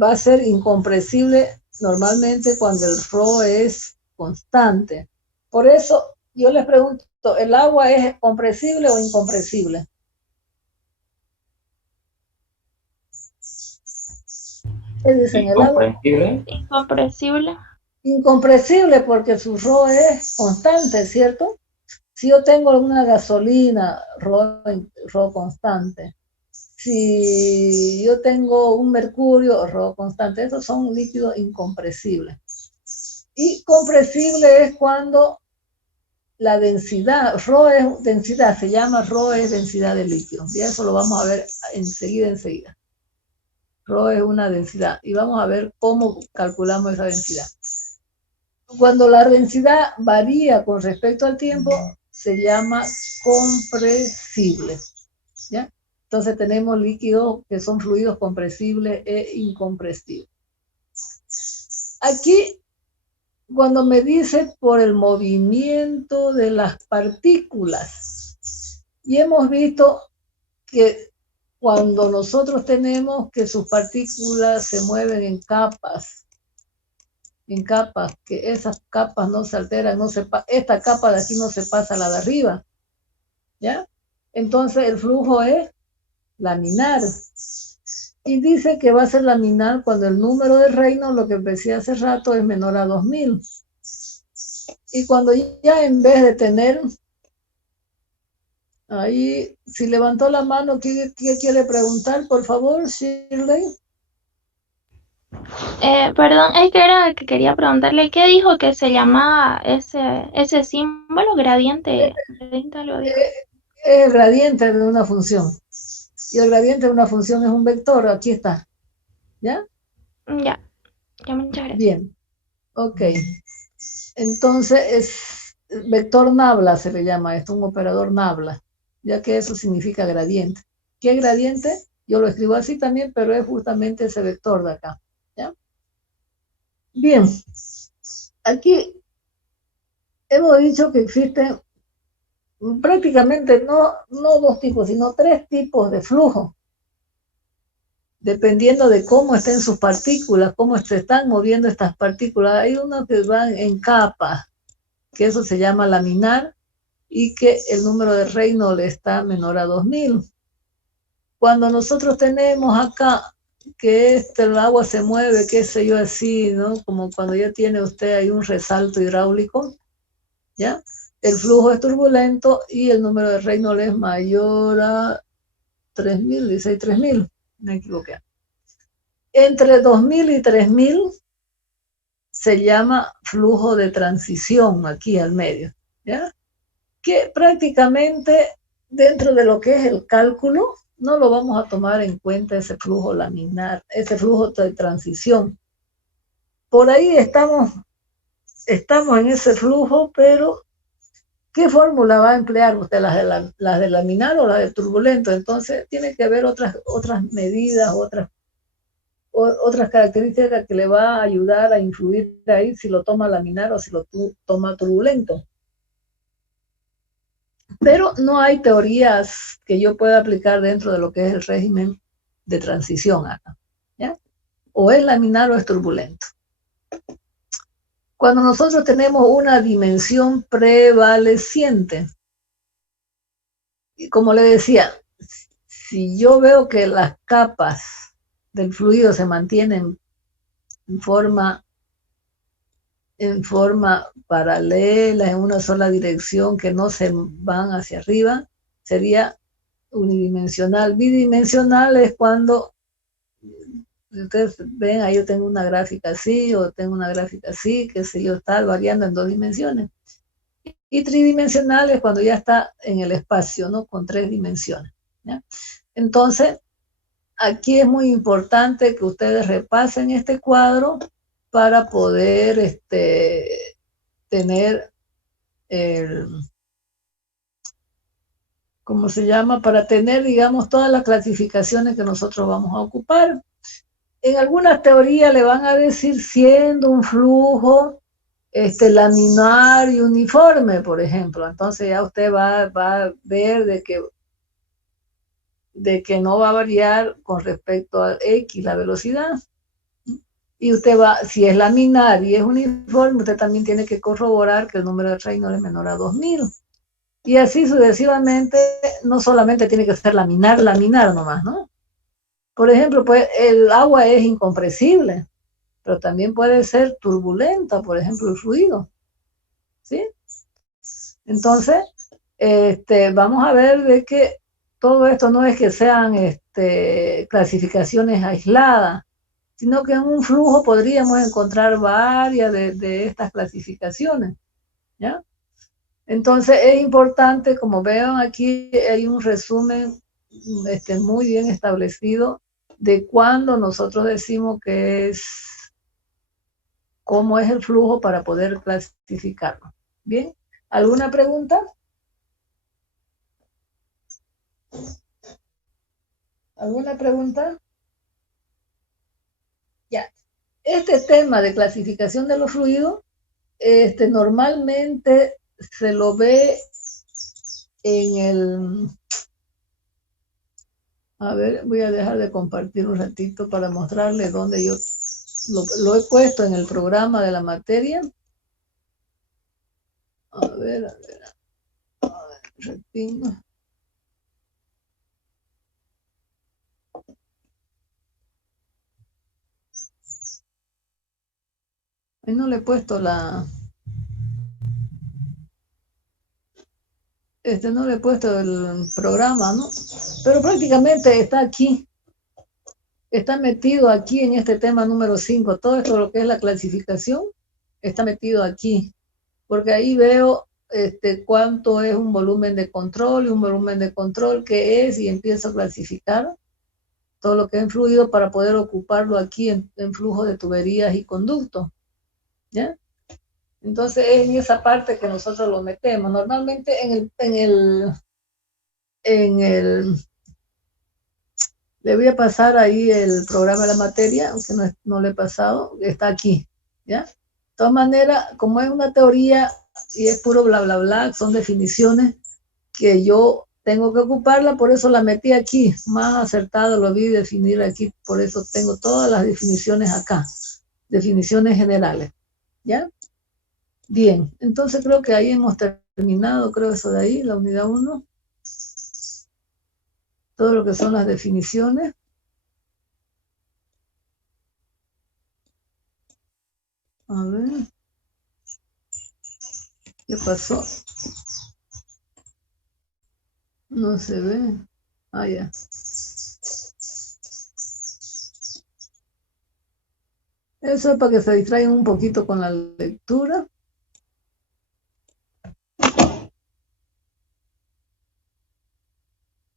va a ser incompresible normalmente cuando el ρ es constante. Por eso yo les pregunto, ¿el agua es compresible o incompresible? ¿Qué dicen? ¿El agua? Incompresible. Incompresible. Incompresible porque su ρ es constante, ¿cierto? Si yo tengo una gasolina, ρ constante. Si yo tengo un mercurio, ρ constante. Esos son líquidos incompresibles. Y compresible es cuando la densidad, ρ es densidad, se llama ρ es densidad de líquido. Y eso lo vamos a ver enseguida. ρ es una densidad. Y vamos a ver cómo calculamos esa densidad. Cuando la densidad varía con respecto al tiempo, se llama compresible. ¿Ya? Entonces tenemos líquidos que son fluidos compresibles e incompresibles. Aquí, cuando me dice por el movimiento de las partículas, y hemos visto que cuando nosotros tenemos que sus partículas se mueven en capas, que esas capas no se alteran, esta capa de aquí no se pasa a la de arriba, ¿ya? Entonces el flujo es laminar. Y dice que va a ser laminar cuando el número de Reynolds, lo que empecé hace rato, es menor a 2000. Y cuando ya en vez de tener, ahí, si levantó la mano, ¿qué quiere preguntar, por favor, Shirley? Perdón, es que era que quería preguntarle, ¿qué dijo que se llamaba ese símbolo? Gradiente, algo dijo. Es el gradiente de una función. Y el gradiente de una función es un vector, aquí está. ¿Ya? Ya, muchas gracias. Bien, ok. Entonces es vector nabla, se le llama esto, un operador nabla, ya que eso significa gradiente. ¿Qué gradiente? Yo lo escribo así también, pero es justamente ese vector de acá. ¿Ya? Bien, aquí hemos dicho que existen prácticamente no dos tipos, sino 3 tipos de flujo, dependiendo de cómo estén sus partículas, cómo se están moviendo estas partículas. Hay unos que van en capas, que eso se llama laminar, y que el número de Reynolds está menor a 2000. Cuando nosotros tenemos acá que el agua se mueve, qué sé yo, así, ¿no? Como cuando ya tiene usted ahí un resalto hidráulico, ¿ya? El flujo es turbulento y el número de Reynolds es mayor a 3000, dice 3000, me equivoqué. Entre 2000 y 3000 se llama flujo de transición aquí al medio, ¿ya? Que prácticamente dentro de lo que es el cálculo no lo vamos a tomar en cuenta ese flujo laminar, ese flujo de transición. Por ahí estamos en ese flujo, pero ¿qué fórmula va a emplear usted? ¿Las de laminar o las de turbulento? Entonces tiene que haber otras medidas, otras características que le va a ayudar a influir ahí si lo toma laminar o si lo toma turbulento. Pero no hay teorías que yo pueda aplicar dentro de lo que es el régimen de transición acá, ¿ya? O es laminar o es turbulento. Cuando nosotros tenemos una dimensión prevaleciente, y como le decía, si yo veo que las capas del fluido se mantienen en forma paralela, en una sola dirección, que no se van hacia arriba, sería unidimensional. Bidimensional es cuando Ustedes ven, ahí yo tengo una gráfica así, o tengo una gráfica así, qué sé yo, está variando en 2 dimensiones. Y tridimensional es cuando ya está en el espacio, ¿no? Con 3 dimensiones, ¿ya? Entonces, aquí es muy importante que ustedes repasen este cuadro para poder tener el, ¿cómo se llama? Para tener, digamos, todas las clasificaciones que nosotros vamos a ocupar. En algunas teorías le van a decir siendo un flujo laminar y uniforme, por ejemplo. Entonces ya usted va a ver de que no va a variar con respecto a X, la velocidad. Y usted va, si es laminar y es uniforme, usted también tiene que corroborar que el número de Reynolds es menor a 2000. Y así sucesivamente, no solamente tiene que ser laminar nomás, ¿no? Por ejemplo, pues el agua es incompresible, pero también puede ser turbulenta, por ejemplo, el fluido, ¿sí? Entonces, vamos a ver de que todo esto no es que sean clasificaciones aisladas, sino que en un flujo podríamos encontrar varias de estas clasificaciones, ¿ya? Entonces es importante, como vean aquí, hay un resumen muy bien establecido de cuando nosotros decimos que es, cómo es el flujo para poder clasificarlo. ¿Bien? ¿Alguna pregunta? ¿Alguna pregunta? Ya. Este tema de clasificación de los fluidos, normalmente se lo ve en el... A ver, voy a dejar de compartir un ratito para mostrarle dónde yo lo he puesto en el programa de la materia. A ver, repito. Ahí no le he puesto no le he puesto el programa, ¿no? Pero prácticamente está aquí. Está metido aquí en este tema número 5. Todo esto, lo que es la clasificación, está metido aquí. Porque ahí veo cuánto es un volumen de control, y un volumen de control qué es, y empiezo a clasificar todo lo que es en fluido para poder ocuparlo aquí en flujo de tuberías y conductos, ¿ya? Entonces es en esa parte que nosotros lo metemos. Normalmente le voy a pasar ahí el programa de la materia, aunque no le he pasado, está aquí, ¿ya? De todas maneras, como es una teoría y es puro bla, bla, bla, son definiciones que yo tengo que ocuparla, por eso la metí aquí, más acertado lo vi definir aquí, por eso tengo todas las definiciones acá, definiciones generales, ¿ya? Bien, entonces creo que ahí hemos terminado, creo eso de ahí, la unidad 1, todo lo que son las definiciones. A ver, ¿qué pasó? No se ve. Ah, ya. Eso es para que se distraigan un poquito con la lectura.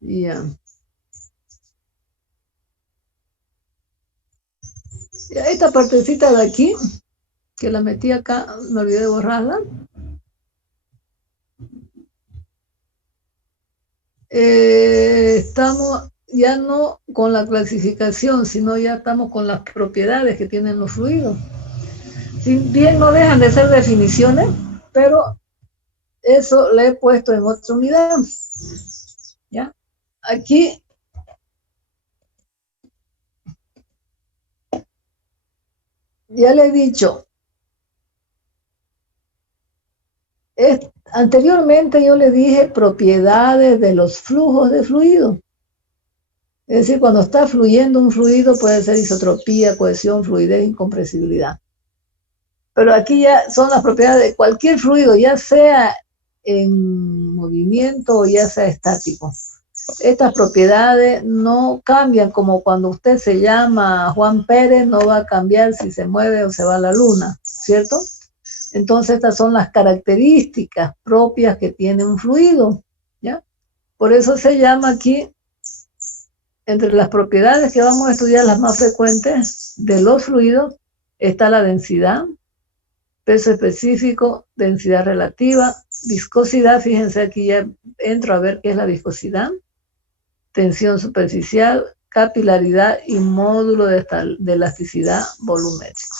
Ya. Esta partecita de aquí, que la metí acá, me olvidé de borrarla. Estamos ya no con la clasificación, sino ya estamos con las propiedades que tienen los fluidos. Si bien no dejan de ser definiciones, pero eso le he puesto en otra unidad. ¿Ya? Aquí ya le he dicho, anteriormente yo le dije propiedades de los flujos de fluido. Es decir, cuando está fluyendo un fluido puede ser isotropía, cohesión, fluidez, incompresibilidad. Pero aquí ya son las propiedades de cualquier fluido, ya sea en movimiento o ya sea estático. Estas propiedades no cambian, como cuando usted se llama Juan Pérez, no va a cambiar si se mueve o se va a la luna, ¿cierto? Entonces estas son las características propias que tiene un fluido, ¿ya? Por eso se llama aquí, entre las propiedades que vamos a estudiar, las más frecuentes de los fluidos, está la densidad, peso específico, densidad relativa, viscosidad. Fíjense, aquí ya entro a ver qué es la viscosidad, tensión superficial, capilaridad y módulo de elasticidad volumétrico,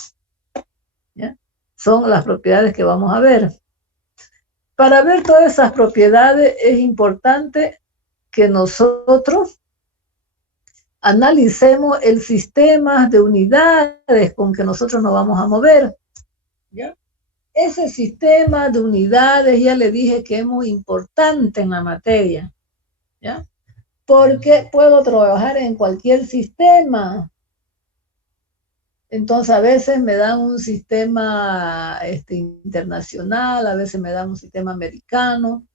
¿ya? Son las propiedades que vamos a ver. Para ver todas esas propiedades es importante que nosotros analicemos el sistema de unidades con que nosotros nos vamos a mover, ¿ya? Ese sistema de unidades, ya le dije que es muy importante en la materia, ¿ya? Porque puedo trabajar en cualquier sistema. Entonces a veces me dan un sistema internacional, a veces me dan un sistema americano.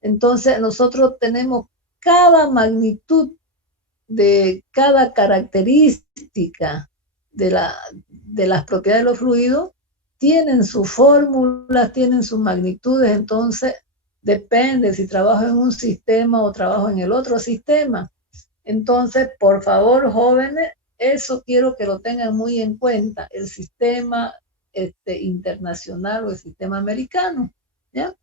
Entonces nosotros tenemos cada magnitud de cada característica de las propiedades de los fluidos, tienen sus fórmulas, tienen sus magnitudes. Entonces depende si trabajo en un sistema o trabajo en el otro sistema. Entonces, por favor, jóvenes, eso quiero que lo tengan muy en cuenta, el sistema internacional o el sistema americano, ¿ya?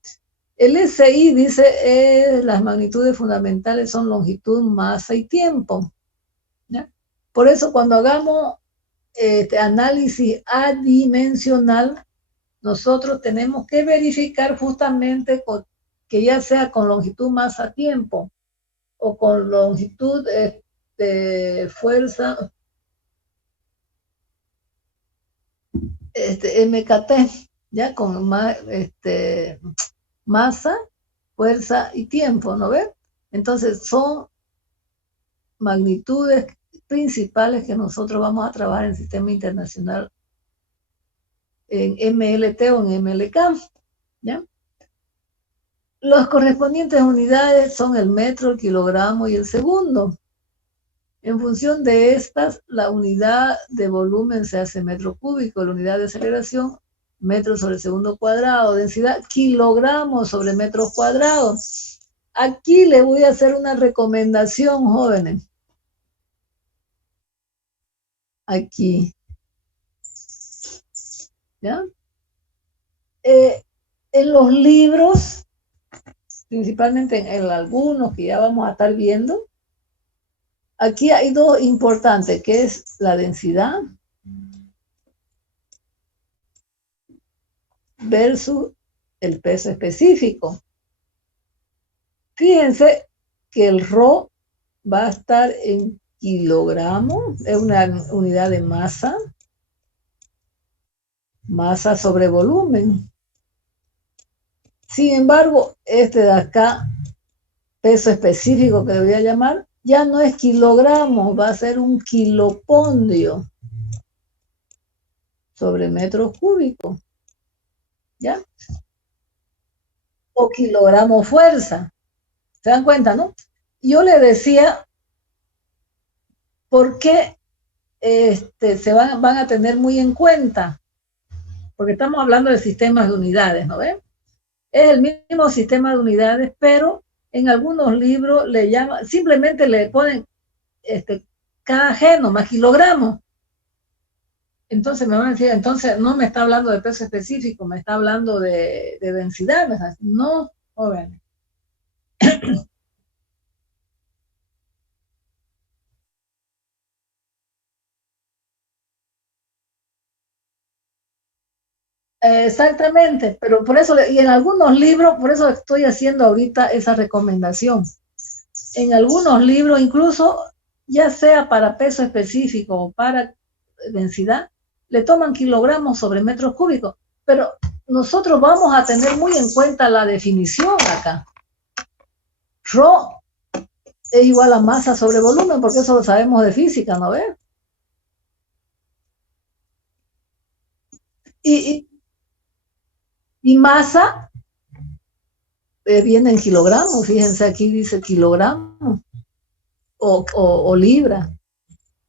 El SI dice, las magnitudes fundamentales son longitud, masa y tiempo, ¿ya? Por eso cuando hagamos análisis adimensional, nosotros tenemos que verificar justamente que ya sea con longitud, masa, tiempo, o con longitud, fuerza, MKT, ya con masa, fuerza y tiempo, ¿no ven? Entonces son magnitudes principales que nosotros vamos a trabajar en el sistema internacional en MLT o en MLK, ¿ya? Las correspondientes unidades son el metro, el kilogramo y el segundo. En función de estas, la unidad de volumen se hace metro cúbico, la unidad de aceleración, metros sobre segundo cuadrado, densidad, kilogramos sobre metros cuadrados. Aquí le voy a hacer una recomendación, jóvenes. Aquí. ¿Ya? En los libros, principalmente en algunos que ya vamos a estar viendo, aquí hay dos importantes, que es la densidad versus el peso específico. Fíjense que el ρ va a estar en kilogramos, es una unidad de masa, masa sobre volumen. Sin embargo, este de acá, peso específico que le voy a llamar, ya no es kilogramos, va a ser un kilopondio sobre metros cúbicos, ¿ya? O kilogramo fuerza. ¿Se dan cuenta, no? Yo le decía, ¿por qué se van a tener muy en cuenta? Porque estamos hablando de sistemas de unidades, ¿no ven? Es el mismo sistema de unidades, pero en algunos libros le llaman, simplemente le ponen kg nomás, kilogramos. Entonces me van a decir, entonces no me está hablando de peso específico, me está hablando de densidad. No, jóvenes. Exactamente, pero por eso, y en algunos libros, por eso estoy haciendo ahorita esa recomendación. En algunos libros, incluso, ya sea para peso específico o para densidad, le toman kilogramos sobre metros cúbicos, pero nosotros vamos a tener muy en cuenta la definición acá. ρ es igual a masa sobre volumen, porque eso lo sabemos de física, ¿no ves? Y masa viene en kilogramos, fíjense, aquí dice kilogramo. o libra,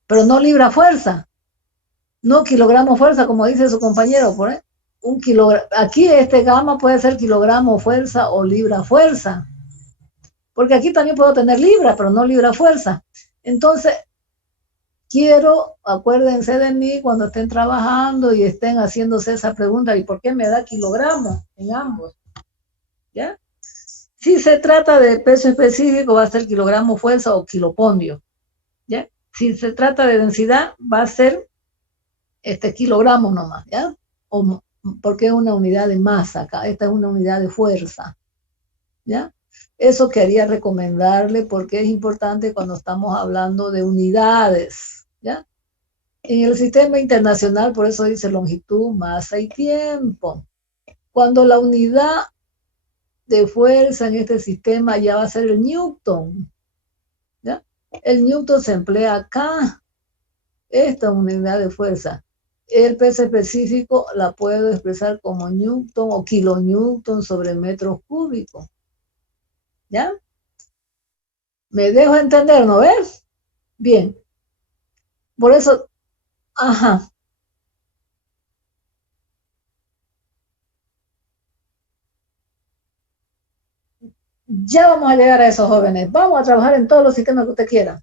pero no libra fuerza, no kilogramo fuerza, como dice su compañero, por un kilogramo. Aquí este gamma puede ser kilogramo fuerza o libra fuerza, porque aquí también puedo tener libra, pero no libra fuerza. Entonces, acuérdense de mí cuando estén trabajando y estén haciéndose esa pregunta, ¿y por qué me da kilogramos en ambos? ¿Ya? Si se trata de peso específico, va a ser kilogramo fuerza o kilopondio. ¿Ya? Si se trata de densidad, va a ser kilogramos nomás, ¿ya? Porque es una unidad de masa acá, esta es una unidad de fuerza, ¿ya? Eso quería recomendarle porque es importante cuando estamos hablando de unidades, ¿ya? En el sistema internacional, por eso dice longitud, masa y tiempo. Cuando la unidad de fuerza en este sistema ya va a ser el Newton, ¿ya? El Newton se emplea acá, esta unidad de fuerza. El peso específico la puedo expresar como Newton o kilonewton sobre metros cúbicos. ¿Ya? ¿Me dejo entender, no ves? Bien. Por eso, ajá. Ya vamos a llegar a esos jóvenes. Vamos a trabajar en todos los sistemas que usted quiera.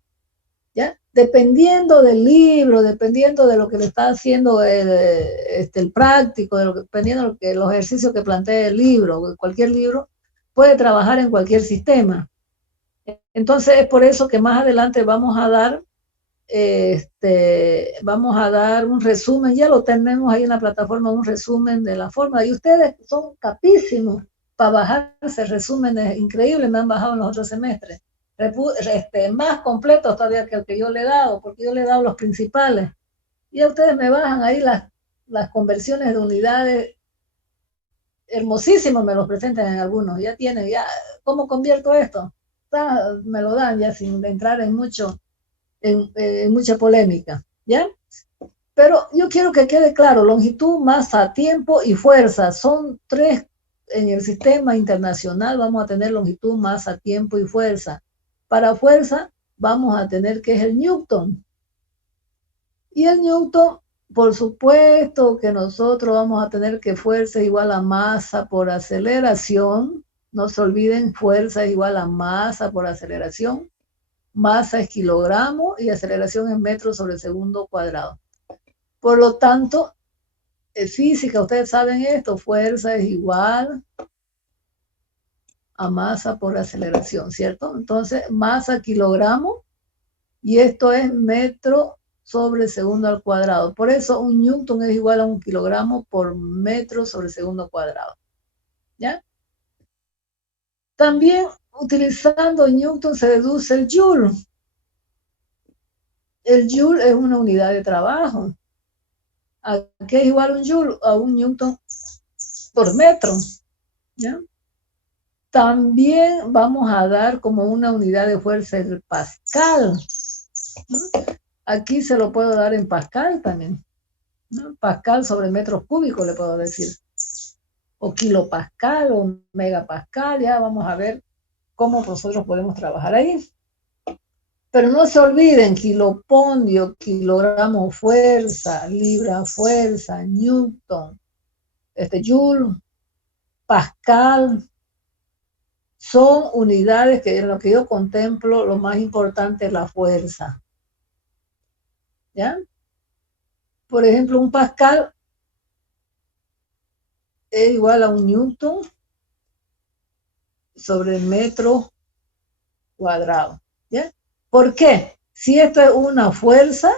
¿Ya? Dependiendo del libro, dependiendo de lo que le está haciendo el práctico, dependiendo de los ejercicios que plantee el libro, cualquier libro, puede trabajar en cualquier sistema. Entonces es por eso que más adelante vamos a dar un resumen, ya lo tenemos ahí en la plataforma, un resumen de la fórmula, y ustedes son capísimos para bajarse resúmenes increíbles, me han bajado en los otros semestres, más completos todavía que el que yo le he dado, porque yo le he dado los principales, y a ustedes me bajan ahí las conversiones de unidades, hermosísimos me los presentan en algunos, ya tienen, ya, ¿cómo convierto esto? Me lo dan ya sin entrar en mucha polémica, ¿ya? Pero yo quiero que quede claro, longitud, masa, tiempo y fuerza, son tres en el sistema internacional, vamos a tener longitud, masa, tiempo y fuerza. Para fuerza vamos a tener que es el Newton. Y el Newton, por supuesto que nosotros vamos a tener que fuerza es igual a masa por aceleración. No se olviden, fuerza es igual a masa por aceleración. Masa es kilogramo y aceleración es metros sobre segundo cuadrado. Por lo tanto, en física, ustedes saben esto, fuerza es igual a masa por aceleración, ¿cierto? Entonces, masa kilogramo y esto es metro sobre segundo al cuadrado. Por eso un Newton es igual a un kilogramo por metro sobre segundo cuadrado. ¿Ya? También utilizando Newton se deduce el Joule. El Joule es una unidad de trabajo. ¿A qué es igual un Joule? A un Newton por metro. ¿Ya? También vamos a dar como una unidad de fuerza el Pascal. ¿No? Aquí se lo puedo dar en Pascal también. ¿No? Pascal sobre metros cúbicos le puedo decir. O kilopascal o megapascal, ya vamos a ver cómo nosotros podemos trabajar ahí. Pero no se olviden, kilopondio, kilogramo fuerza, libra fuerza, Newton, Joule, Pascal, son unidades que en lo que yo contemplo lo más importante es la fuerza. ¿Ya? Por ejemplo, un Pascal es igual a un Newton sobre metro cuadrado. ¿Ya? ¿Por qué? Si esto es una fuerza,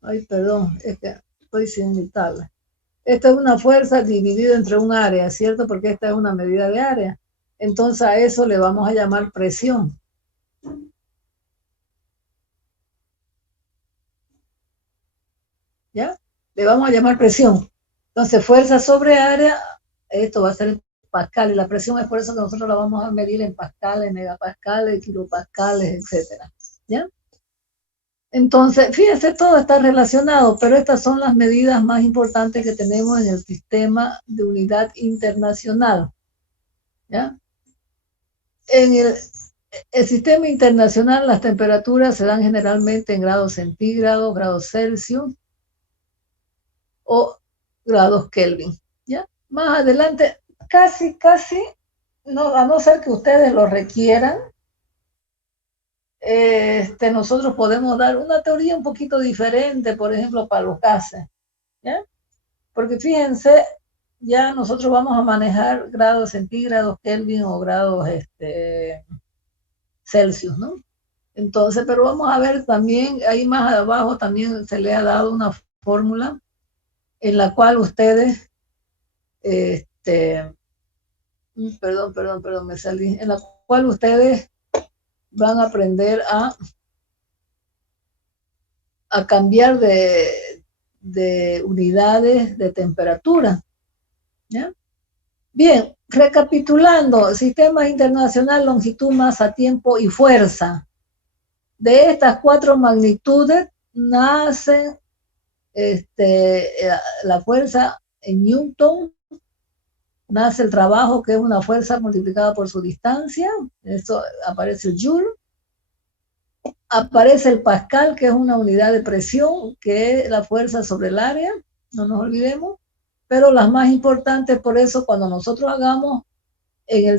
ay, perdón, es que estoy sin mi tabla. Esta es una fuerza dividida entre un área, ¿cierto? Porque esta es una medida de área. Entonces a eso le vamos a llamar presión. ¿Ya? Le vamos a llamar presión. Entonces fuerza sobre área, esto va a ser en pascal, y la presión es por eso que nosotros la vamos a medir en pascales, megapascales, kilopascales, etcétera. ¿Ya? Entonces, fíjense, todo está relacionado, pero estas son las medidas más importantes que tenemos en el sistema de unidad internacional. ¿Ya? En el sistema internacional las temperaturas se dan generalmente en grados centígrados, grados Celsius o grados Kelvin. ¿Ya? Más adelante, casi, no, a no ser que ustedes lo requieran, nosotros podemos dar una teoría un poquito diferente, por ejemplo, para los gases. ¿Ya? Porque fíjense, ya nosotros vamos a manejar grados centígrados, Kelvin o grados Celsius, ¿no? Entonces, pero vamos a ver también, ahí más abajo también se le ha dado una fórmula en la cual ustedes, perdón, me salí, en la cual ustedes van a aprender a cambiar de unidades de temperatura. ¿Ya? Bien, recapitulando, sistema internacional, longitud, masa, tiempo y fuerza. De estas 4 magnitudes nace la fuerza en Newton, nace el trabajo, que es una fuerza multiplicada por su distancia, eso aparece el Joule, aparece el Pascal, que es una unidad de presión, que es la fuerza sobre el área, no nos olvidemos, pero las más importantes, por eso cuando nosotros hagamos en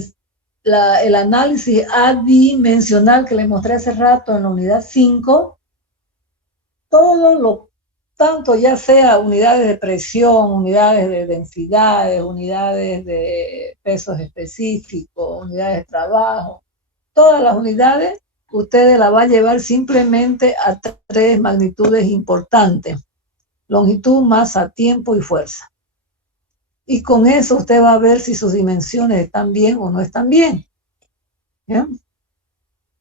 el análisis adimensional que les mostré hace rato en la unidad 5, todo lo tanto ya sea unidades de presión, unidades de densidades, unidades de pesos específicos, unidades de trabajo, todas las unidades ustedes las va a llevar simplemente a 3 magnitudes importantes: longitud, masa, tiempo y fuerza. Y con eso usted va a ver si sus dimensiones están bien o no están bien. ¿Ya?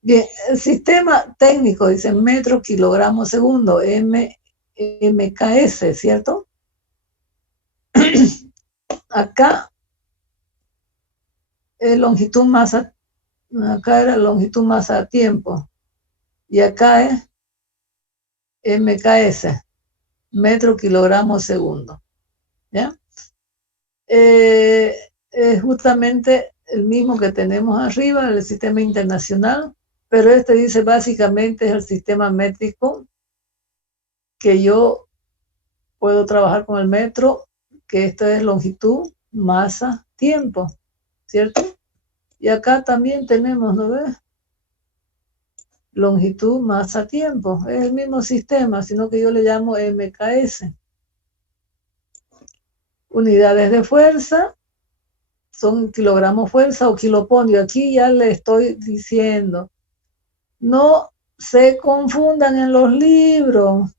Bien, el sistema técnico dice metro, kilogramo, segundo, MKS, ¿cierto? Acá es longitud, masa, acá era longitud, masa, tiempo. Y acá es MKS, metro, kilogramo, segundo. ¿Ya? Es justamente el mismo que tenemos arriba, el sistema internacional, pero este dice básicamente es el sistema métrico, que yo puedo trabajar con el metro, que esto es longitud, masa, tiempo, ¿cierto? Y acá también tenemos, ¿no ves? Longitud, masa, tiempo. Es el mismo sistema, sino que yo le llamo MKS. Unidades de fuerza son kilogramos fuerza o kilopondio. Aquí ya le estoy diciendo, no se confundan en los libros.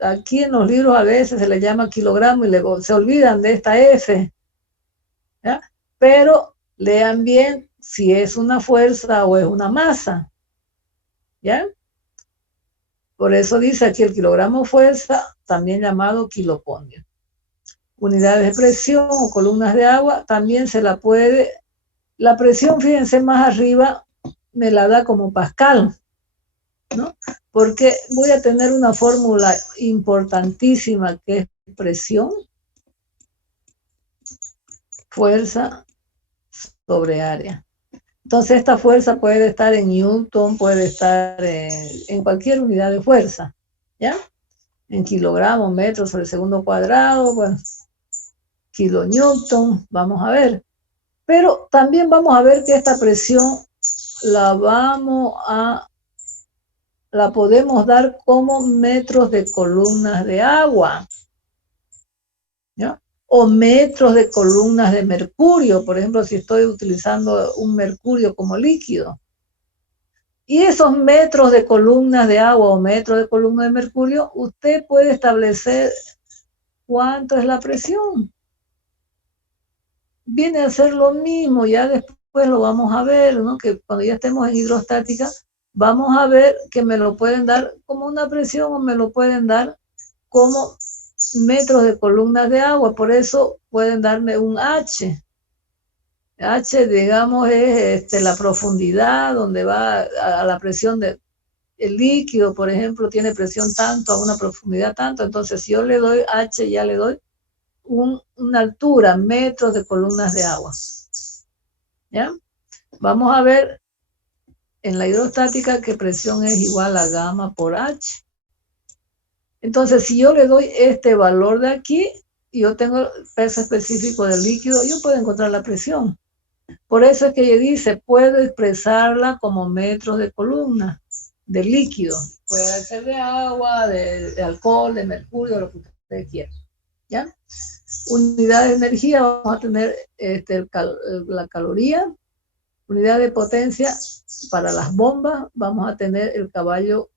Aquí en los libros a veces se le llama kilogramo y se olvidan de esta F. ¿Ya? Pero lean bien si es una fuerza o es una masa. ¿Ya? Por eso dice aquí el kilogramo fuerza, también llamado kilopondio. Unidades de presión o columnas de agua, también se la puede. La presión, fíjense más arriba, me la da como Pascal, ¿no? Porque voy a tener una fórmula importantísima que es presión, fuerza sobre área. Entonces esta fuerza puede estar en Newton, puede estar en cualquier unidad de fuerza, ¿ya? En kilogramos, metros sobre segundo cuadrado, bueno, kilonewton, vamos a ver. Pero también vamos a ver que esta presión la podemos dar como metros de columnas de agua, ¿ya? O metros de columnas de mercurio, por ejemplo, si estoy utilizando un mercurio como líquido. Y esos metros de columnas de agua o metros de columnas de mercurio, usted puede establecer cuánto es la presión. Viene a ser lo mismo, ya después lo vamos a ver, ¿no? Que cuando ya estemos en hidrostática, vamos a ver que me lo pueden dar como una presión o me lo pueden dar como metros de columnas de agua. Por eso pueden darme un H. H, digamos, es la profundidad donde va a la presión del líquido, por ejemplo, tiene presión tanto, a una profundidad tanto. Entonces, si yo le doy H, ya le doy una altura, metros de columnas de agua. ¿Ya? Vamos a ver en la hidrostática que presión es igual a gamma por H. Entonces, si yo le doy este valor de aquí, y yo tengo el peso específico del líquido, yo puedo encontrar la presión. Por eso es que ella dice, puedo expresarla como metros de columna de líquido. Puede ser de agua, de alcohol, de mercurio, lo que usted quiera. ¿Ya? Unidad de energía, vamos a tener la caloría. Unidad de potencia, para las bombas, vamos a tener el caballo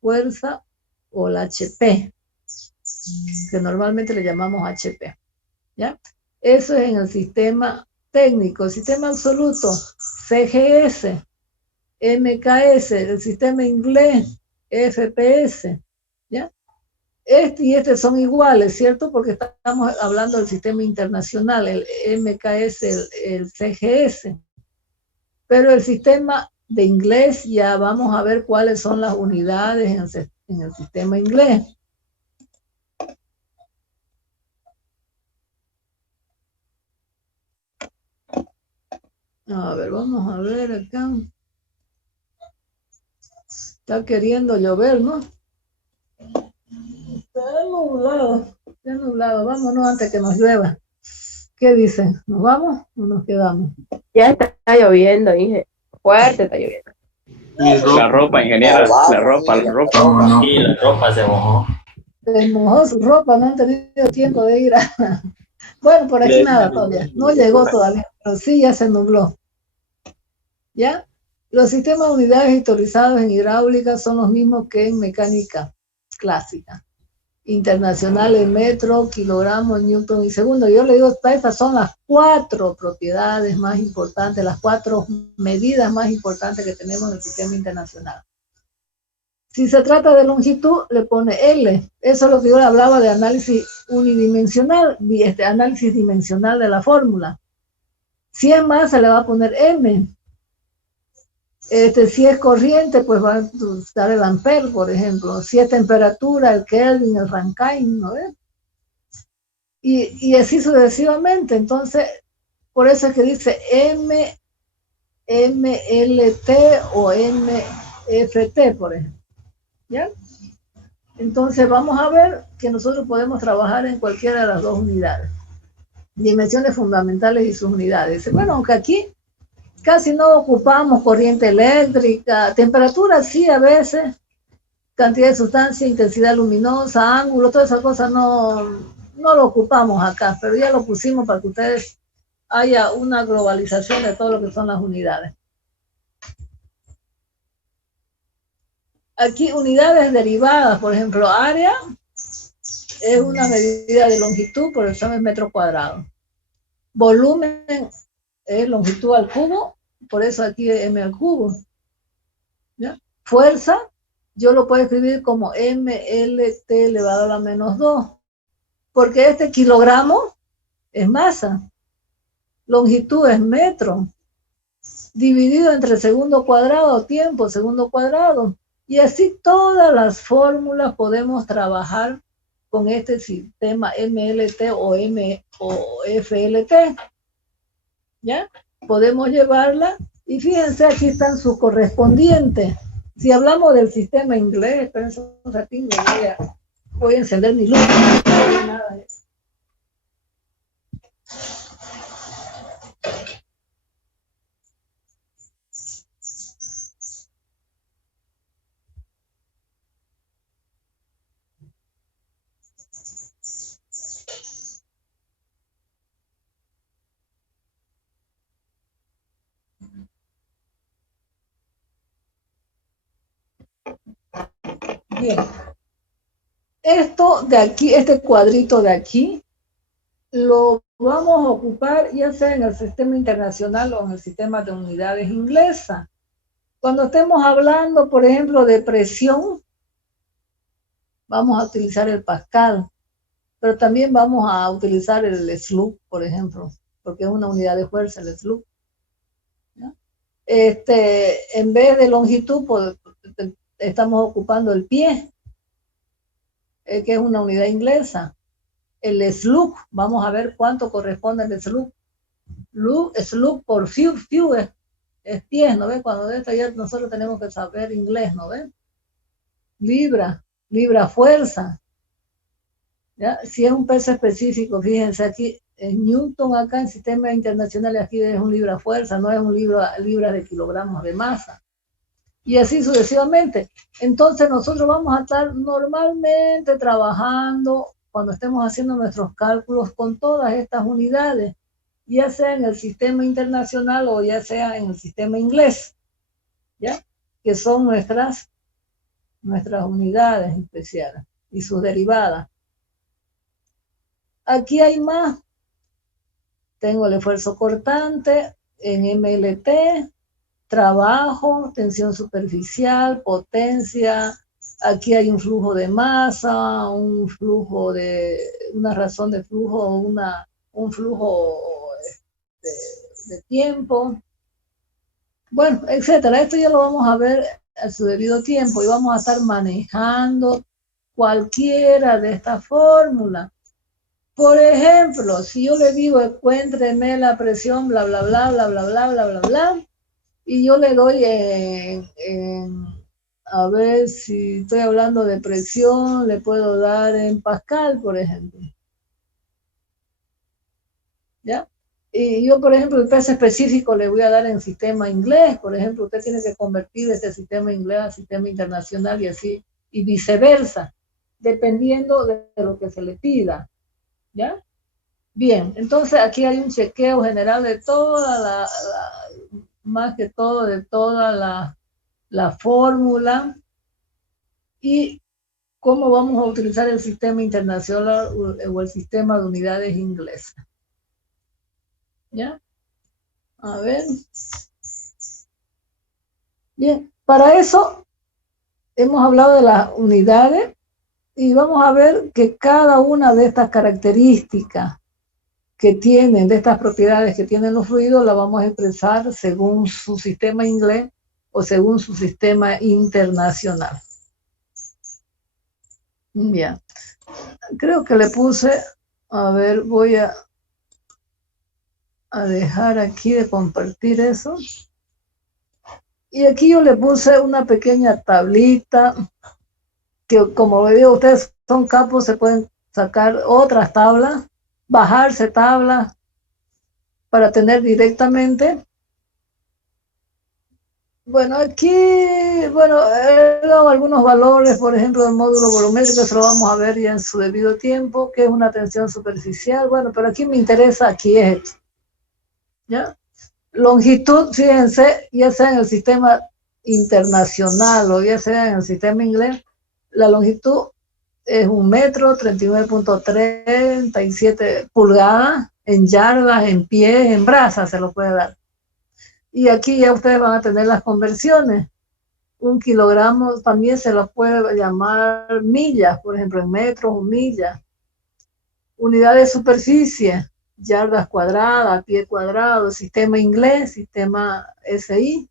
fuerza o el HP, que normalmente le llamamos HP. ¿Ya? Eso es en el sistema técnico. El sistema absoluto, CGS, MKS, el sistema inglés, FPS. ¿Ya? Este y este son iguales, ¿cierto? Porque estamos hablando del sistema internacional, el MKS, el CGS. Pero el sistema de inglés, ya vamos a ver cuáles son las unidades en el sistema inglés. A ver, vamos a ver acá. Está queriendo llover, ¿no? Está nublado. Vámonos antes que nos llueva. ¿Qué dicen? ¿Nos vamos o nos quedamos? Ya está lloviendo, dije. Fuerte está lloviendo. La ropa, ingeniero, la ropa. Sí, la ropa se mojó. Se mojó su ropa, no han tenido tiempo de ir a... Bueno, por aquí nada todavía. No llegó todavía, pero sí ya se nubló. ¿Ya? Los sistemas de unidades historizados en hidráulica son los mismos que en mecánica clásica. Internacional en metro, kilogramo, newton y segundo. Yo le digo, estas son las 4 propiedades más importantes, las 4 medidas más importantes que tenemos en el sistema internacional. Si se trata de longitud, le pone L. Eso es lo que yo le hablaba de análisis unidimensional, análisis dimensional de la fórmula. Si es masa, le va a poner M. Si es corriente, pues va a usar el ampere, por ejemplo. Si es temperatura, el Kelvin, el Rankine, ¿no ves? Y así sucesivamente. Entonces, por eso es que dice MLT o MFT, por ejemplo. ¿Ya? Entonces, vamos a ver que nosotros podemos trabajar en cualquiera de las dos unidades. Dimensiones fundamentales y sus unidades. Bueno, aunque aquí casi no ocupamos corriente eléctrica, temperatura sí a veces, cantidad de sustancia, intensidad luminosa, ángulo, todas esas cosas no lo ocupamos acá, pero ya lo pusimos para que ustedes haya una globalización de todo lo que son las unidades. Aquí unidades derivadas, por ejemplo, área es una medida de longitud, por eso es metro cuadrado. Volumen es longitud al cubo, por eso aquí es m al cubo. ¿Ya? Fuerza, yo lo puedo escribir como MLT elevado a la menos 2, porque este kilogramo es masa, longitud es metro, dividido entre segundo cuadrado, tiempo, segundo cuadrado, y así todas las fórmulas podemos trabajar con este sistema MLT o FLT. ¿Ya? Podemos llevarla y fíjense, aquí están sus correspondientes. Si hablamos del sistema inglés, espérense un ratito, voy a encender mi luz. Bien, esto de aquí, este cuadrito de aquí, lo vamos a ocupar ya sea en el sistema internacional o en el sistema de unidades inglesa. Cuando estemos hablando, por ejemplo, de presión, vamos a utilizar el Pascal, pero también vamos a utilizar el Slug, por ejemplo, porque es una unidad de fuerza, el Slug. ¿Ya? En vez de longitud, pues, estamos ocupando el pie, que es una unidad inglesa. El slug, vamos a ver cuánto corresponde al slug. Slug por few es es pies, ¿no ve? Cuando de esta ya nosotros tenemos que saber inglés, ¿no ve? Libra, libra fuerza, ¿ya? Si es un peso específico, fíjense aquí, en Newton acá en sistema internacional aquí es un libra fuerza, no es un libra de kilogramos de masa. Y así sucesivamente. Entonces nosotros vamos a estar normalmente trabajando cuando estemos haciendo nuestros cálculos con todas estas unidades, ya sea en el sistema internacional o ya sea en el sistema inglés, ¿ya? Que son nuestras unidades especiales y sus derivadas. Aquí hay más. Tengo el esfuerzo cortante en MLT, trabajo, tensión superficial, potencia. Aquí hay un flujo de masa, un flujo de, una razón de flujo, un flujo de tiempo. Bueno, etcétera. Esto ya lo vamos a ver a su debido tiempo y vamos a estar manejando cualquiera de estas fórmulas. Por ejemplo, si yo le digo encuéntreme la presión, bla, bla, bla, bla, bla, bla, bla, bla, bla, y yo le doy a ver si estoy hablando de presión, le puedo dar en Pascal, por ejemplo. ¿Ya? Y yo, por ejemplo, el peso específico le voy a dar en sistema inglés. Por ejemplo, usted tiene que convertir este sistema inglés al sistema internacional y así, y viceversa, dependiendo de lo que se le pida. ¿Ya? Bien, entonces aquí hay un chequeo general de toda más que todo de toda la fórmula y cómo vamos a utilizar el sistema internacional o el sistema de unidades inglesas. ¿Ya? A ver. Bien, para eso hemos hablado de las unidades y vamos a ver que cada una de estas características que tienen, de estas propiedades que tienen los fluidos, la vamos a expresar según su sistema inglés o según su sistema internacional. Bien, creo que le puse, a ver, voy a dejar aquí de compartir eso. Y aquí yo le puse una pequeña tablita que, como le digo, ustedes son capos, se pueden sacar otras tablas, bajarse tablas para tener directamente. Bueno, aquí, bueno, he dado algunos valores, por ejemplo, del módulo volumétrico, se lo vamos a ver ya en su debido tiempo, que es una tensión superficial. Bueno, pero aquí me interesa, aquí es esto. ¿Ya? Longitud, fíjense, ya sea en el sistema internacional o ya sea en el sistema inglés, la longitud es 1 metro, 39.37 pulgadas, en yardas, en pies, en brazas se lo puede dar. Y aquí ya ustedes van a tener las conversiones. 1 kilogramo también se lo puede llamar millas, por ejemplo, en metros o millas. Unidad de superficie, yardas cuadradas, pie cuadrado, sistema inglés, sistema SI.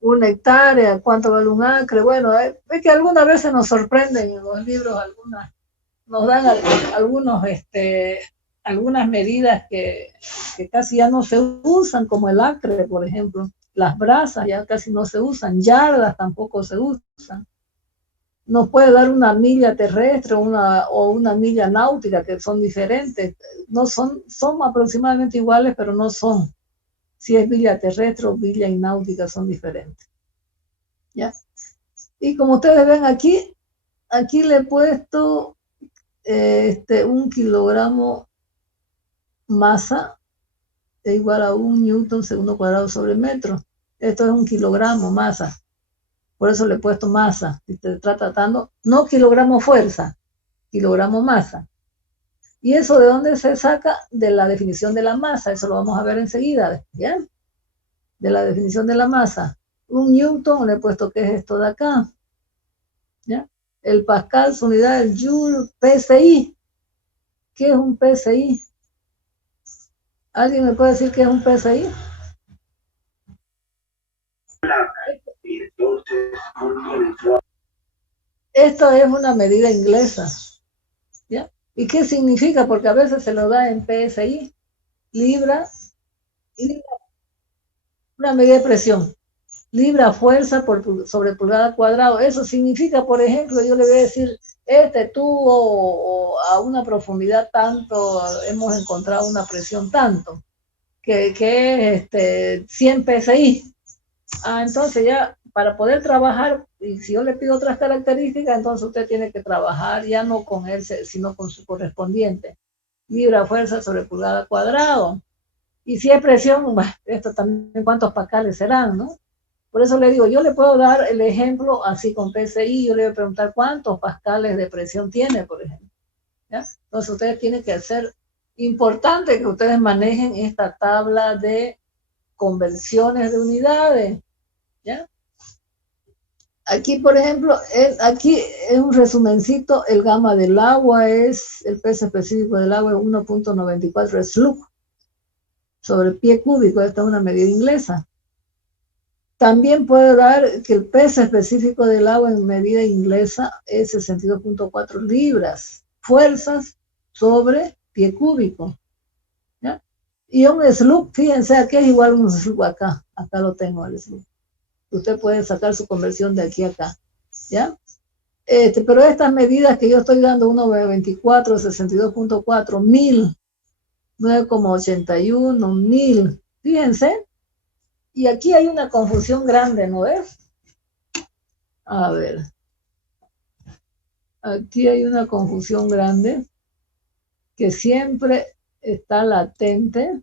1 hectárea, ¿cuánto vale un acre? Bueno, es que algunas veces nos sorprenden en los libros, nos dan algunas medidas que casi ya no se usan, como el acre, por ejemplo. Las brazas ya casi no se usan, yardas tampoco se usan. Nos puede dar una milla terrestre o una milla náutica, que son diferentes. No son aproximadamente iguales, pero no son. Si es milla terrestre o milla y náutica, son diferentes. ¿Ya? Y como ustedes ven aquí le he puesto 1 kilogramo masa es igual a 1 newton segundo cuadrado sobre metro. Esto es 1 kilogramo masa. Por eso le he puesto masa. Si te está tratando, no kilogramo fuerza, kilogramo masa. ¿Y eso de dónde se saca? De la definición de la masa. Eso lo vamos a ver enseguida. ¿Bien? De la definición de la masa. 1 newton, le he puesto que es esto de acá. ¿Ya? El pascal, su unidad, el joule, PSI. ¿Qué es un PSI? ¿Alguien me puede decir qué es un PSI? Esto es una medida inglesa. ¿Ya? ¿Y qué significa? Porque a veces se lo da en PSI, libra una medida de presión. Libra fuerza sobre pulgada cuadrado. Eso significa, por ejemplo, yo le voy a decir, este tubo a una profundidad tanto, hemos encontrado una presión tanto, que es 100 PSI. Entonces ya, para poder trabajar, y si yo le pido otras características, entonces usted tiene que trabajar ya no con él, sino con su correspondiente. Libra fuerza sobre pulgada cuadrado. Y si es presión, bueno, esto también, ¿cuántos pascales serán, no? Por eso le digo, yo le puedo dar el ejemplo así con PSI, yo le voy a preguntar cuántos pascales de presión tiene, por ejemplo. ¿Ya? Entonces ustedes tienen que hacer, importante que ustedes manejen esta tabla de conversiones de unidades. ¿Ya? Aquí, por ejemplo, aquí es un resumencito, el gamma del agua es, el peso específico del agua es 1.94 slug sobre pie cúbico, esta es una medida inglesa. También puede dar que el peso específico del agua en medida inglesa es 62.4 libras, fuerzas sobre pie cúbico. ¿Ya? Y un slug, fíjense, aquí es igual un slug acá lo tengo el slug. Usted puede sacar su conversión de aquí a acá, ¿ya? Pero estas medidas que yo estoy dando, 1.24, 62.4, 1000, 9.81, 1000, fíjense, y aquí hay una confusión grande, ¿no ves? A ver, aquí hay una confusión grande que siempre está latente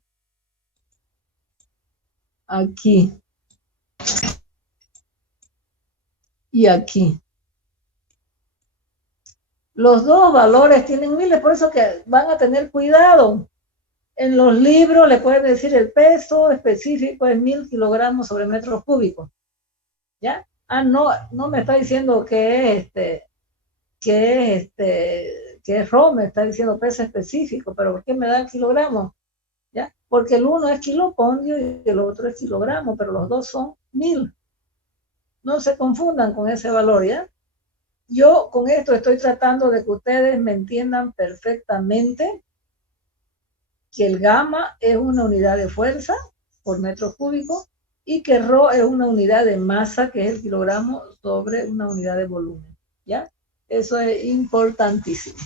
aquí y aquí. Los dos valores tienen miles, por eso que van a tener cuidado. En los libros le pueden decir el peso específico es 1000 kilogramos sobre metros cúbicos. ¿Ya? No me está diciendo que es RO, me está diciendo peso específico, pero ¿por qué me da kilogramos? ¿Ya? Porque el uno es kilopondio y el otro es kilogramo, pero los dos son 1000. No se confundan con ese valor, ¿ya? Yo con esto estoy tratando de que ustedes me entiendan perfectamente que el gamma es una unidad de fuerza por metro cúbico y que ρ es una unidad de masa, que es el kilogramo sobre una unidad de volumen, ¿ya? Eso es importantísimo.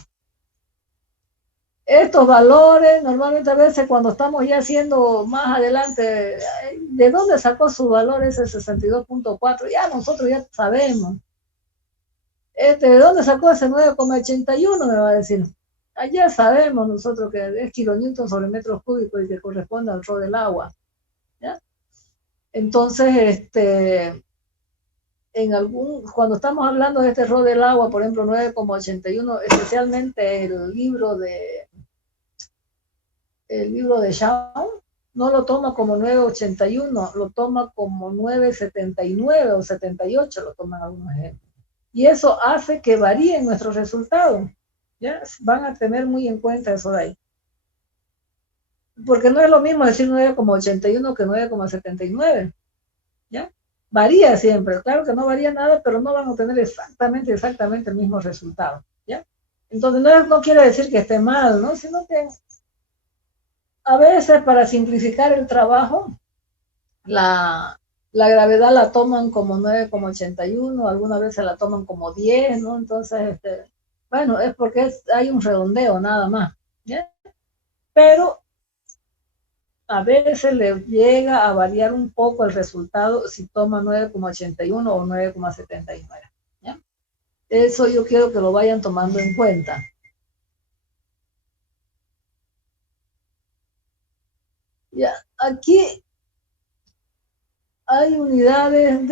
Estos valores, normalmente a veces cuando estamos ya haciendo más adelante, ¿de dónde sacó su valor ese 62.4? Ya nosotros ya sabemos. ¿De dónde sacó ese 9.81? Me va a decir. Ya sabemos nosotros que es kilonewton sobre metros cúbicos y que corresponde al ρ del agua. ¿Ya? Entonces, cuando estamos hablando de este ρ del agua, por ejemplo, 9.81, especialmente el libro de Shawn, no lo toma como 9.81, lo toma como 9.79 o 78, lo toman algunos ejemplos. Y eso hace que varíen nuestros resultados. ¿Ya? Van a tener muy en cuenta eso de ahí. Porque no es lo mismo decir 9.81 que 9.79. ¿Ya? Varía siempre. Claro que no varía nada, pero no van a obtener exactamente el mismo resultado. ¿Ya? Entonces no quiere decir que esté mal, ¿no? Sino que a veces para simplificar el trabajo, la gravedad la toman como 9.81, algunas veces la toman como 10, ¿no? Entonces, bueno, es porque hay un redondeo nada más, ¿ya? Pero a veces le llega a variar un poco el resultado si toma 9.81 o 9.79, ¿ya? Eso yo quiero que lo vayan tomando en cuenta. Ya, aquí hay unidades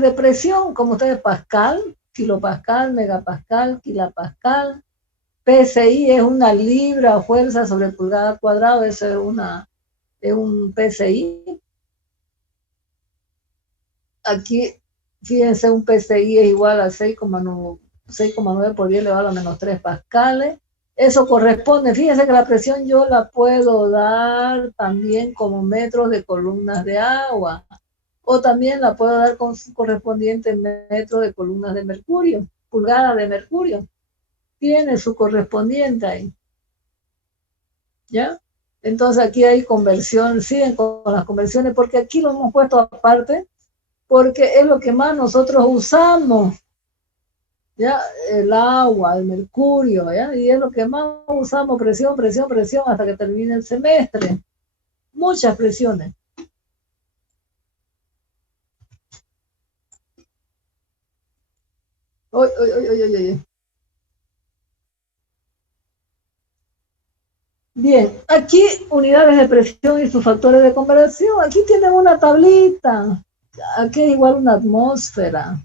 de presión, como ustedes, pascal, kilopascal, megapascal, kilopascal. PSI es una libra o fuerza sobre pulgada cuadrado, eso es un PSI. Aquí, fíjense, un PSI es igual a 6,9 por 10 elevado a menos 3 pascales. Eso corresponde, fíjense que la presión yo la puedo dar también como metros de columnas de agua. o también la puedo dar con su correspondiente metro de columnas de mercurio, pulgada de mercurio. Tiene su correspondiente ahí. ¿Ya? Entonces aquí hay conversión, siguen con las conversiones, porque aquí lo hemos puesto aparte, porque es lo que más nosotros usamos. ¿Ya? El agua, el mercurio, ¿ya? Y es lo que más usamos, presión, presión, presión, hasta que termine el semestre. Muchas presiones. Uy, uy, uy, uy, uy, uy. Bien, aquí unidades de presión y sus factores de conversión. Aquí tienen una tablita. Aquí es igual una atmósfera.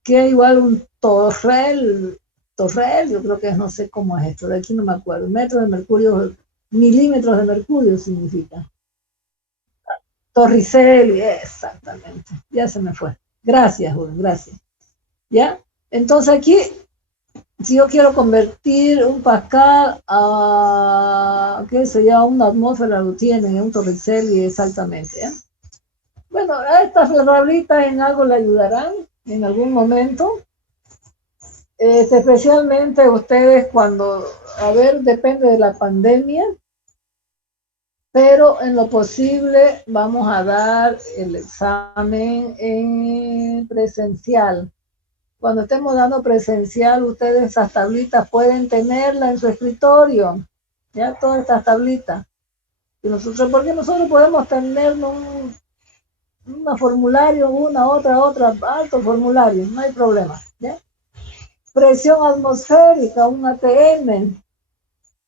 Aquí es igual un torrel, yo creo que es, no sé cómo es esto, de aquí no me acuerdo. Metros de mercurio, milímetros de mercurio significa. Torricelli, exactamente. Ya se me fue. Gracias, Juan, gracias. ¿Ya? Entonces aquí, si yo quiero convertir un pascal a, ¿qué se llama? Una atmósfera, lo tienen, un Torricelli, exactamente. ¿Ya? Bueno, a estas tablitas en algo le ayudarán en algún momento. Especialmente ustedes cuando, a ver, depende de la pandemia, pero en lo posible vamos a dar el examen en presencial. Cuando estemos dando presencial, ustedes esas tablitas pueden tenerla en su escritorio, ya todas estas tablitas. Y nosotros, porque nosotros podemos tener un formulario, una, otra, alto formulario, no hay problema, ¿ya? Presión atmosférica, un ATM,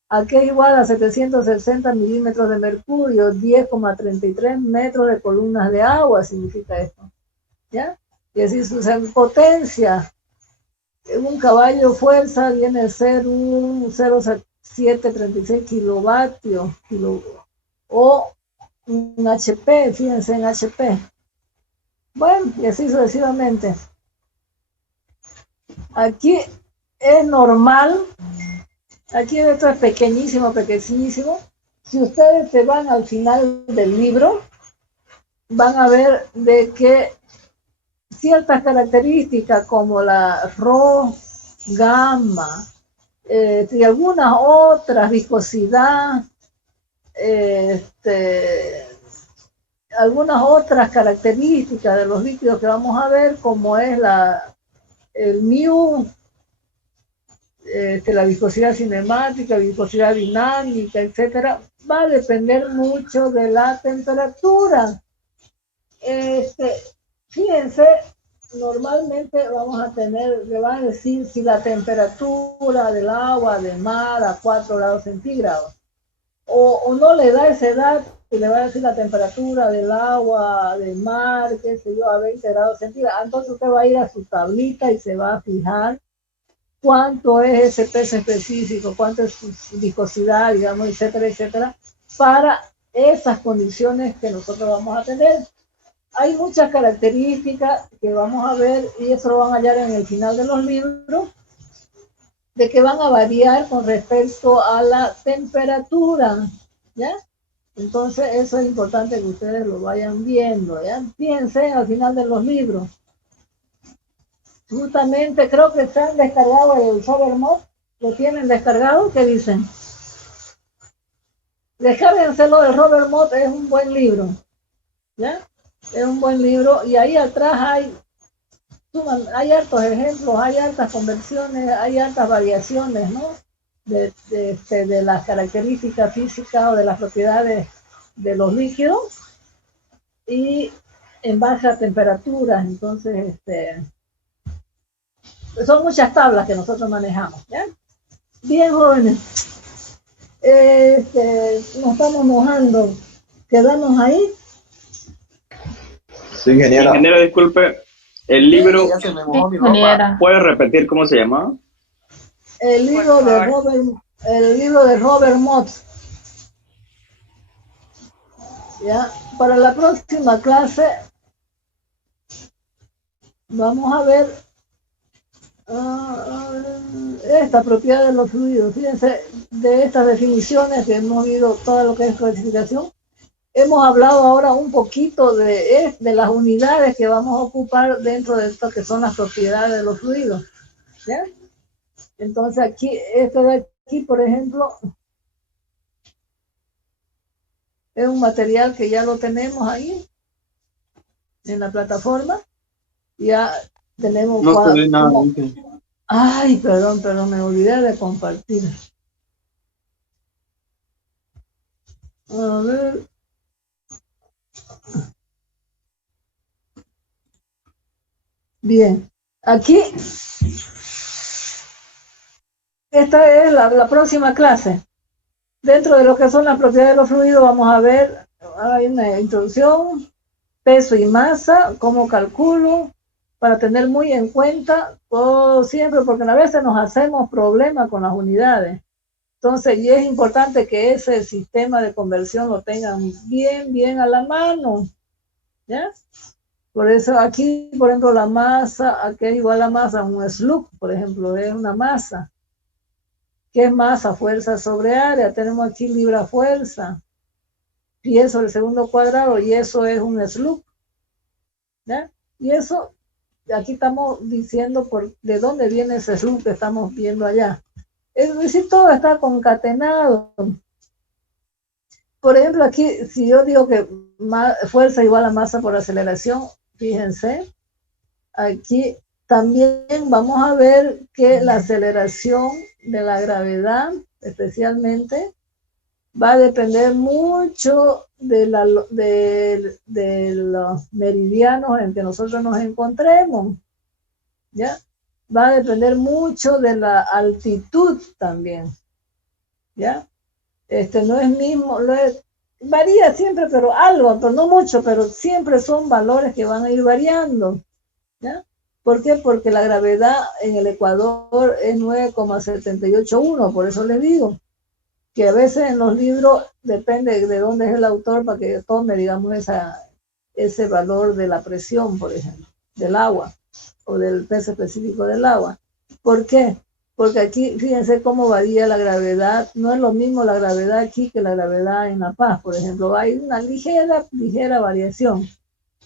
aquí es igual a 760 milímetros de mercurio, 10,33 metros de columnas de agua, significa esto, ¿ya? Y así su potencia, un caballo fuerza viene a ser un 0,736 kilovatios, o un HP, fíjense en HP. Bueno, y así sucesivamente. Aquí es normal, aquí esto es pequeñísimo, pequeñísimo. Si ustedes se van al final del libro, van a ver de que ciertas características como la Rho, gamma, y algunas otras, viscosidad, algunas otras características de los líquidos que vamos a ver, como es el mu, la viscosidad cinemática, viscosidad dinámica, etcétera, va a depender mucho de la temperatura. Fíjense, normalmente vamos a tener, le van a decir si la temperatura del agua de mar a 4 grados centígrados, o no le da esa edad, y le va a decir la temperatura del agua del mar, qué sé yo, a 20 grados centígrados. Entonces usted va a ir a su tablita y se va a fijar cuánto es ese peso específico, cuánto es su viscosidad, digamos, etcétera, etcétera, para esas condiciones que nosotros vamos a tener. Hay muchas características que vamos a ver, y eso lo van a hallar en el final de los libros, de que van a variar con respecto a la temperatura, ¿ya? Entonces eso es importante que ustedes lo vayan viendo, ¿ya? Fíjense al final de los libros. Justamente creo que están descargados el Sobermod, lo tienen descargado, ¿qué dicen? Descárguenselo, el Robert Mott es un buen libro, ¿ya? Es un buen libro, y ahí atrás hay hartos ejemplos, hay hartas conversiones, hay hartas variaciones, ¿no? De las características físicas o de las propiedades de los líquidos, y en base a temperaturas. Entonces, son muchas tablas que nosotros manejamos, ¿ya? Bien, jóvenes, nos estamos mojando, quedamos ahí. Sí, ingeniera. Ingeniero, disculpe, el libro, Ya se me mojó mi ropa. ¿puede repetir cómo se llamaba? El libro de Robert Mott. Ya, para la próxima clase vamos a ver esta propiedad de los fluidos. Fíjense, de estas definiciones que hemos visto, todo lo que es clasificación, Hemos hablado ahora un poquito de las unidades que vamos a ocupar dentro de esto que son las propiedades de los fluidos, ¿ya? Entonces aquí, este de aquí, por ejemplo, es un material que ya lo tenemos ahí en la plataforma. Ya tenemos No se ve nada. Ay, perdón, me olvidé de compartir. A ver. Bien, aquí, esta es la próxima clase. Dentro de lo que son las propiedades de los fluidos, vamos a ver, hay una introducción, peso y masa, cómo calculo, para tener muy en cuenta todo siempre, porque a veces nos hacemos problemas con las unidades. Entonces, y es importante que ese sistema de conversión lo tengan bien a la mano, ¿ya? Por eso aquí, por ejemplo, la masa, aquí es igual a masa, un slug, por ejemplo, es una masa. ¿Qué es masa? Fuerza sobre área. Tenemos aquí libra-fuerza. Pie sobre el segundo cuadrado, y eso es un slug, ¿ya? Y eso, aquí estamos diciendo de dónde viene ese slug que estamos viendo allá. Es decir, todo está concatenado. Por ejemplo, aquí, si yo digo que fuerza igual a masa por aceleración, fíjense, aquí también vamos a ver que la aceleración de la gravedad, especialmente, va a depender mucho de los meridianos en que nosotros nos encontremos, ¿ya? Va a depender mucho de la altitud también, ¿ya? No es mismo, varía siempre, pero algo, pero no mucho, pero siempre son valores que van a ir variando, ¿ya? ¿Por qué? Porque la gravedad en el Ecuador es 9,781, por eso les digo que a veces en los libros depende de dónde es el autor para que tome, digamos, ese valor de la presión, por ejemplo, del agua, o del peso específico del agua. ¿Por qué? Porque aquí, fíjense cómo varía la gravedad. No es lo mismo la gravedad aquí que la gravedad en La Paz, por ejemplo. Hay una ligera variación,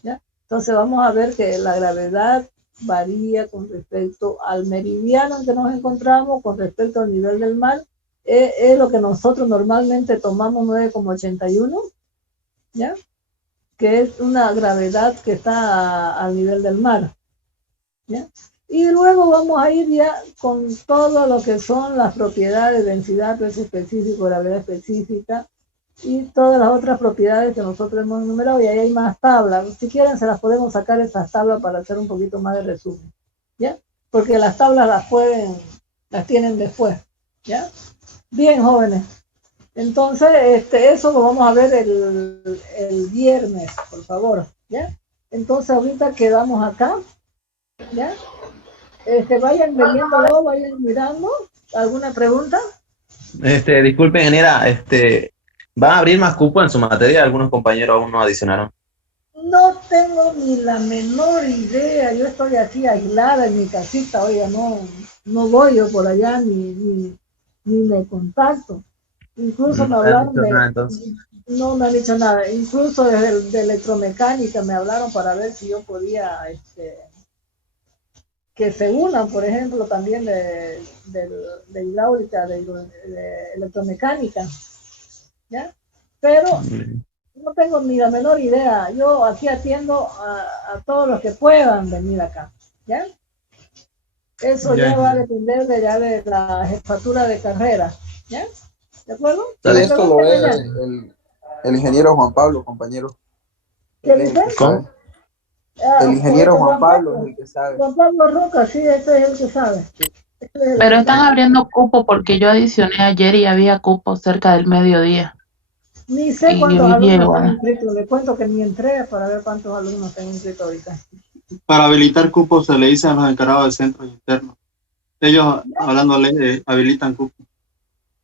¿ya? Entonces vamos a ver que la gravedad varía con respecto al meridiano en que nos encontramos, con respecto al nivel del mar. Es lo que nosotros normalmente tomamos 9,81, ¿ya? Que es una gravedad que está al nivel del mar, ¿ya? Y luego vamos a ir ya con todo lo que son las propiedades, densidad, peso específico, gravedad específica y todas las otras propiedades que nosotros hemos enumerado, y ahí hay más tablas. Si quieren se las podemos sacar esas tablas para hacer un poquito más de resumen, ¿ya? Porque las tablas las tienen después, ¿ya? Bien, jóvenes. Entonces, eso lo vamos a ver el viernes, por favor, ¿ya? Entonces ahorita quedamos acá, ¿ya? Vayan viéndolo, vayan mirando. ¿Alguna pregunta? Disculpe, ingeniera, ¿van a abrir más cupo en su materia? Algunos compañeros aún no adicionaron. No tengo ni la menor idea. Yo estoy aquí aislada en mi casita, oiga, no voy yo por allá ni me contacto. Incluso me hablaron no me han dicho nada. Incluso desde de electromecánica me hablaron para ver si yo podía que se unan, por ejemplo, también de hidráulica, de electromecánica, ¿ya? Pero no tengo ni la menor idea. Yo aquí atiendo a todos los que puedan venir acá, ¿ya? Eso ya va a depender de la jefatura de carrera, ¿ya? ¿De acuerdo? Esto lo ve el ingeniero Juan Pablo, compañero. ¿Qué dice? ¿Cómo? El ingeniero Juan Pablo es el que sabe. Juan Pablo Roca, sí, ese es el que sabe. Pero están abriendo cupo porque yo adicioné ayer y había cupo cerca del mediodía. Ni sé Y cuántos hoy día alumnos igual. están inscritos. Le cuento que ni entré para ver cuántos alumnos están inscritos ahorita. Para habilitar cupos se le dice a los encargados de centros internos. Ellos, hablándole, habilitan cupos.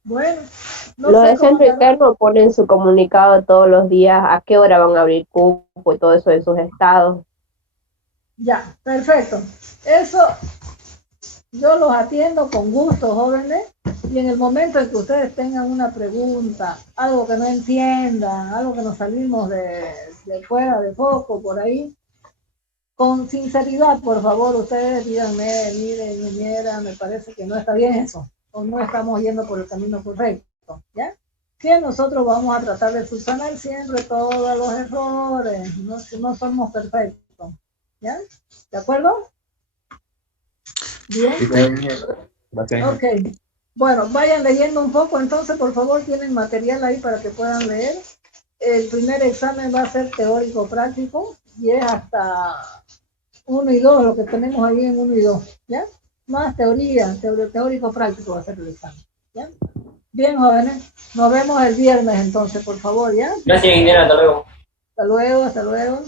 Bueno, no Los sé de cómo centro estará. interno ponen su comunicado todos los días, a qué hora van a abrir cupo y todo eso en sus estados. Ya, perfecto. Eso yo los atiendo con gusto, jóvenes, Y en el momento en que ustedes tengan una pregunta, algo que no entiendan, algo que nos salimos de fuera de foco por ahí, con sinceridad, por favor, ustedes díganme, mire, ingeniera, me parece que no está bien eso, o no estamos yendo por el camino correcto, ¿ya? Que nosotros vamos a tratar de subsanar siempre todos los errores, no somos perfectos, ¿ya? ¿De acuerdo? Bien. Ok. Bueno, vayan leyendo un poco, entonces, por favor, tienen material ahí para que puedan leer. El primer examen va a ser teórico-práctico y es hasta 1 y 2, lo que tenemos ahí en 1 y 2, ¿ya? Más teoría, teórico-práctico va a ser el examen, ¿ya? Bien, jóvenes, nos vemos el viernes entonces, por favor, ¿ya? Gracias, ingeniera, hasta luego. Hasta luego, hasta luego.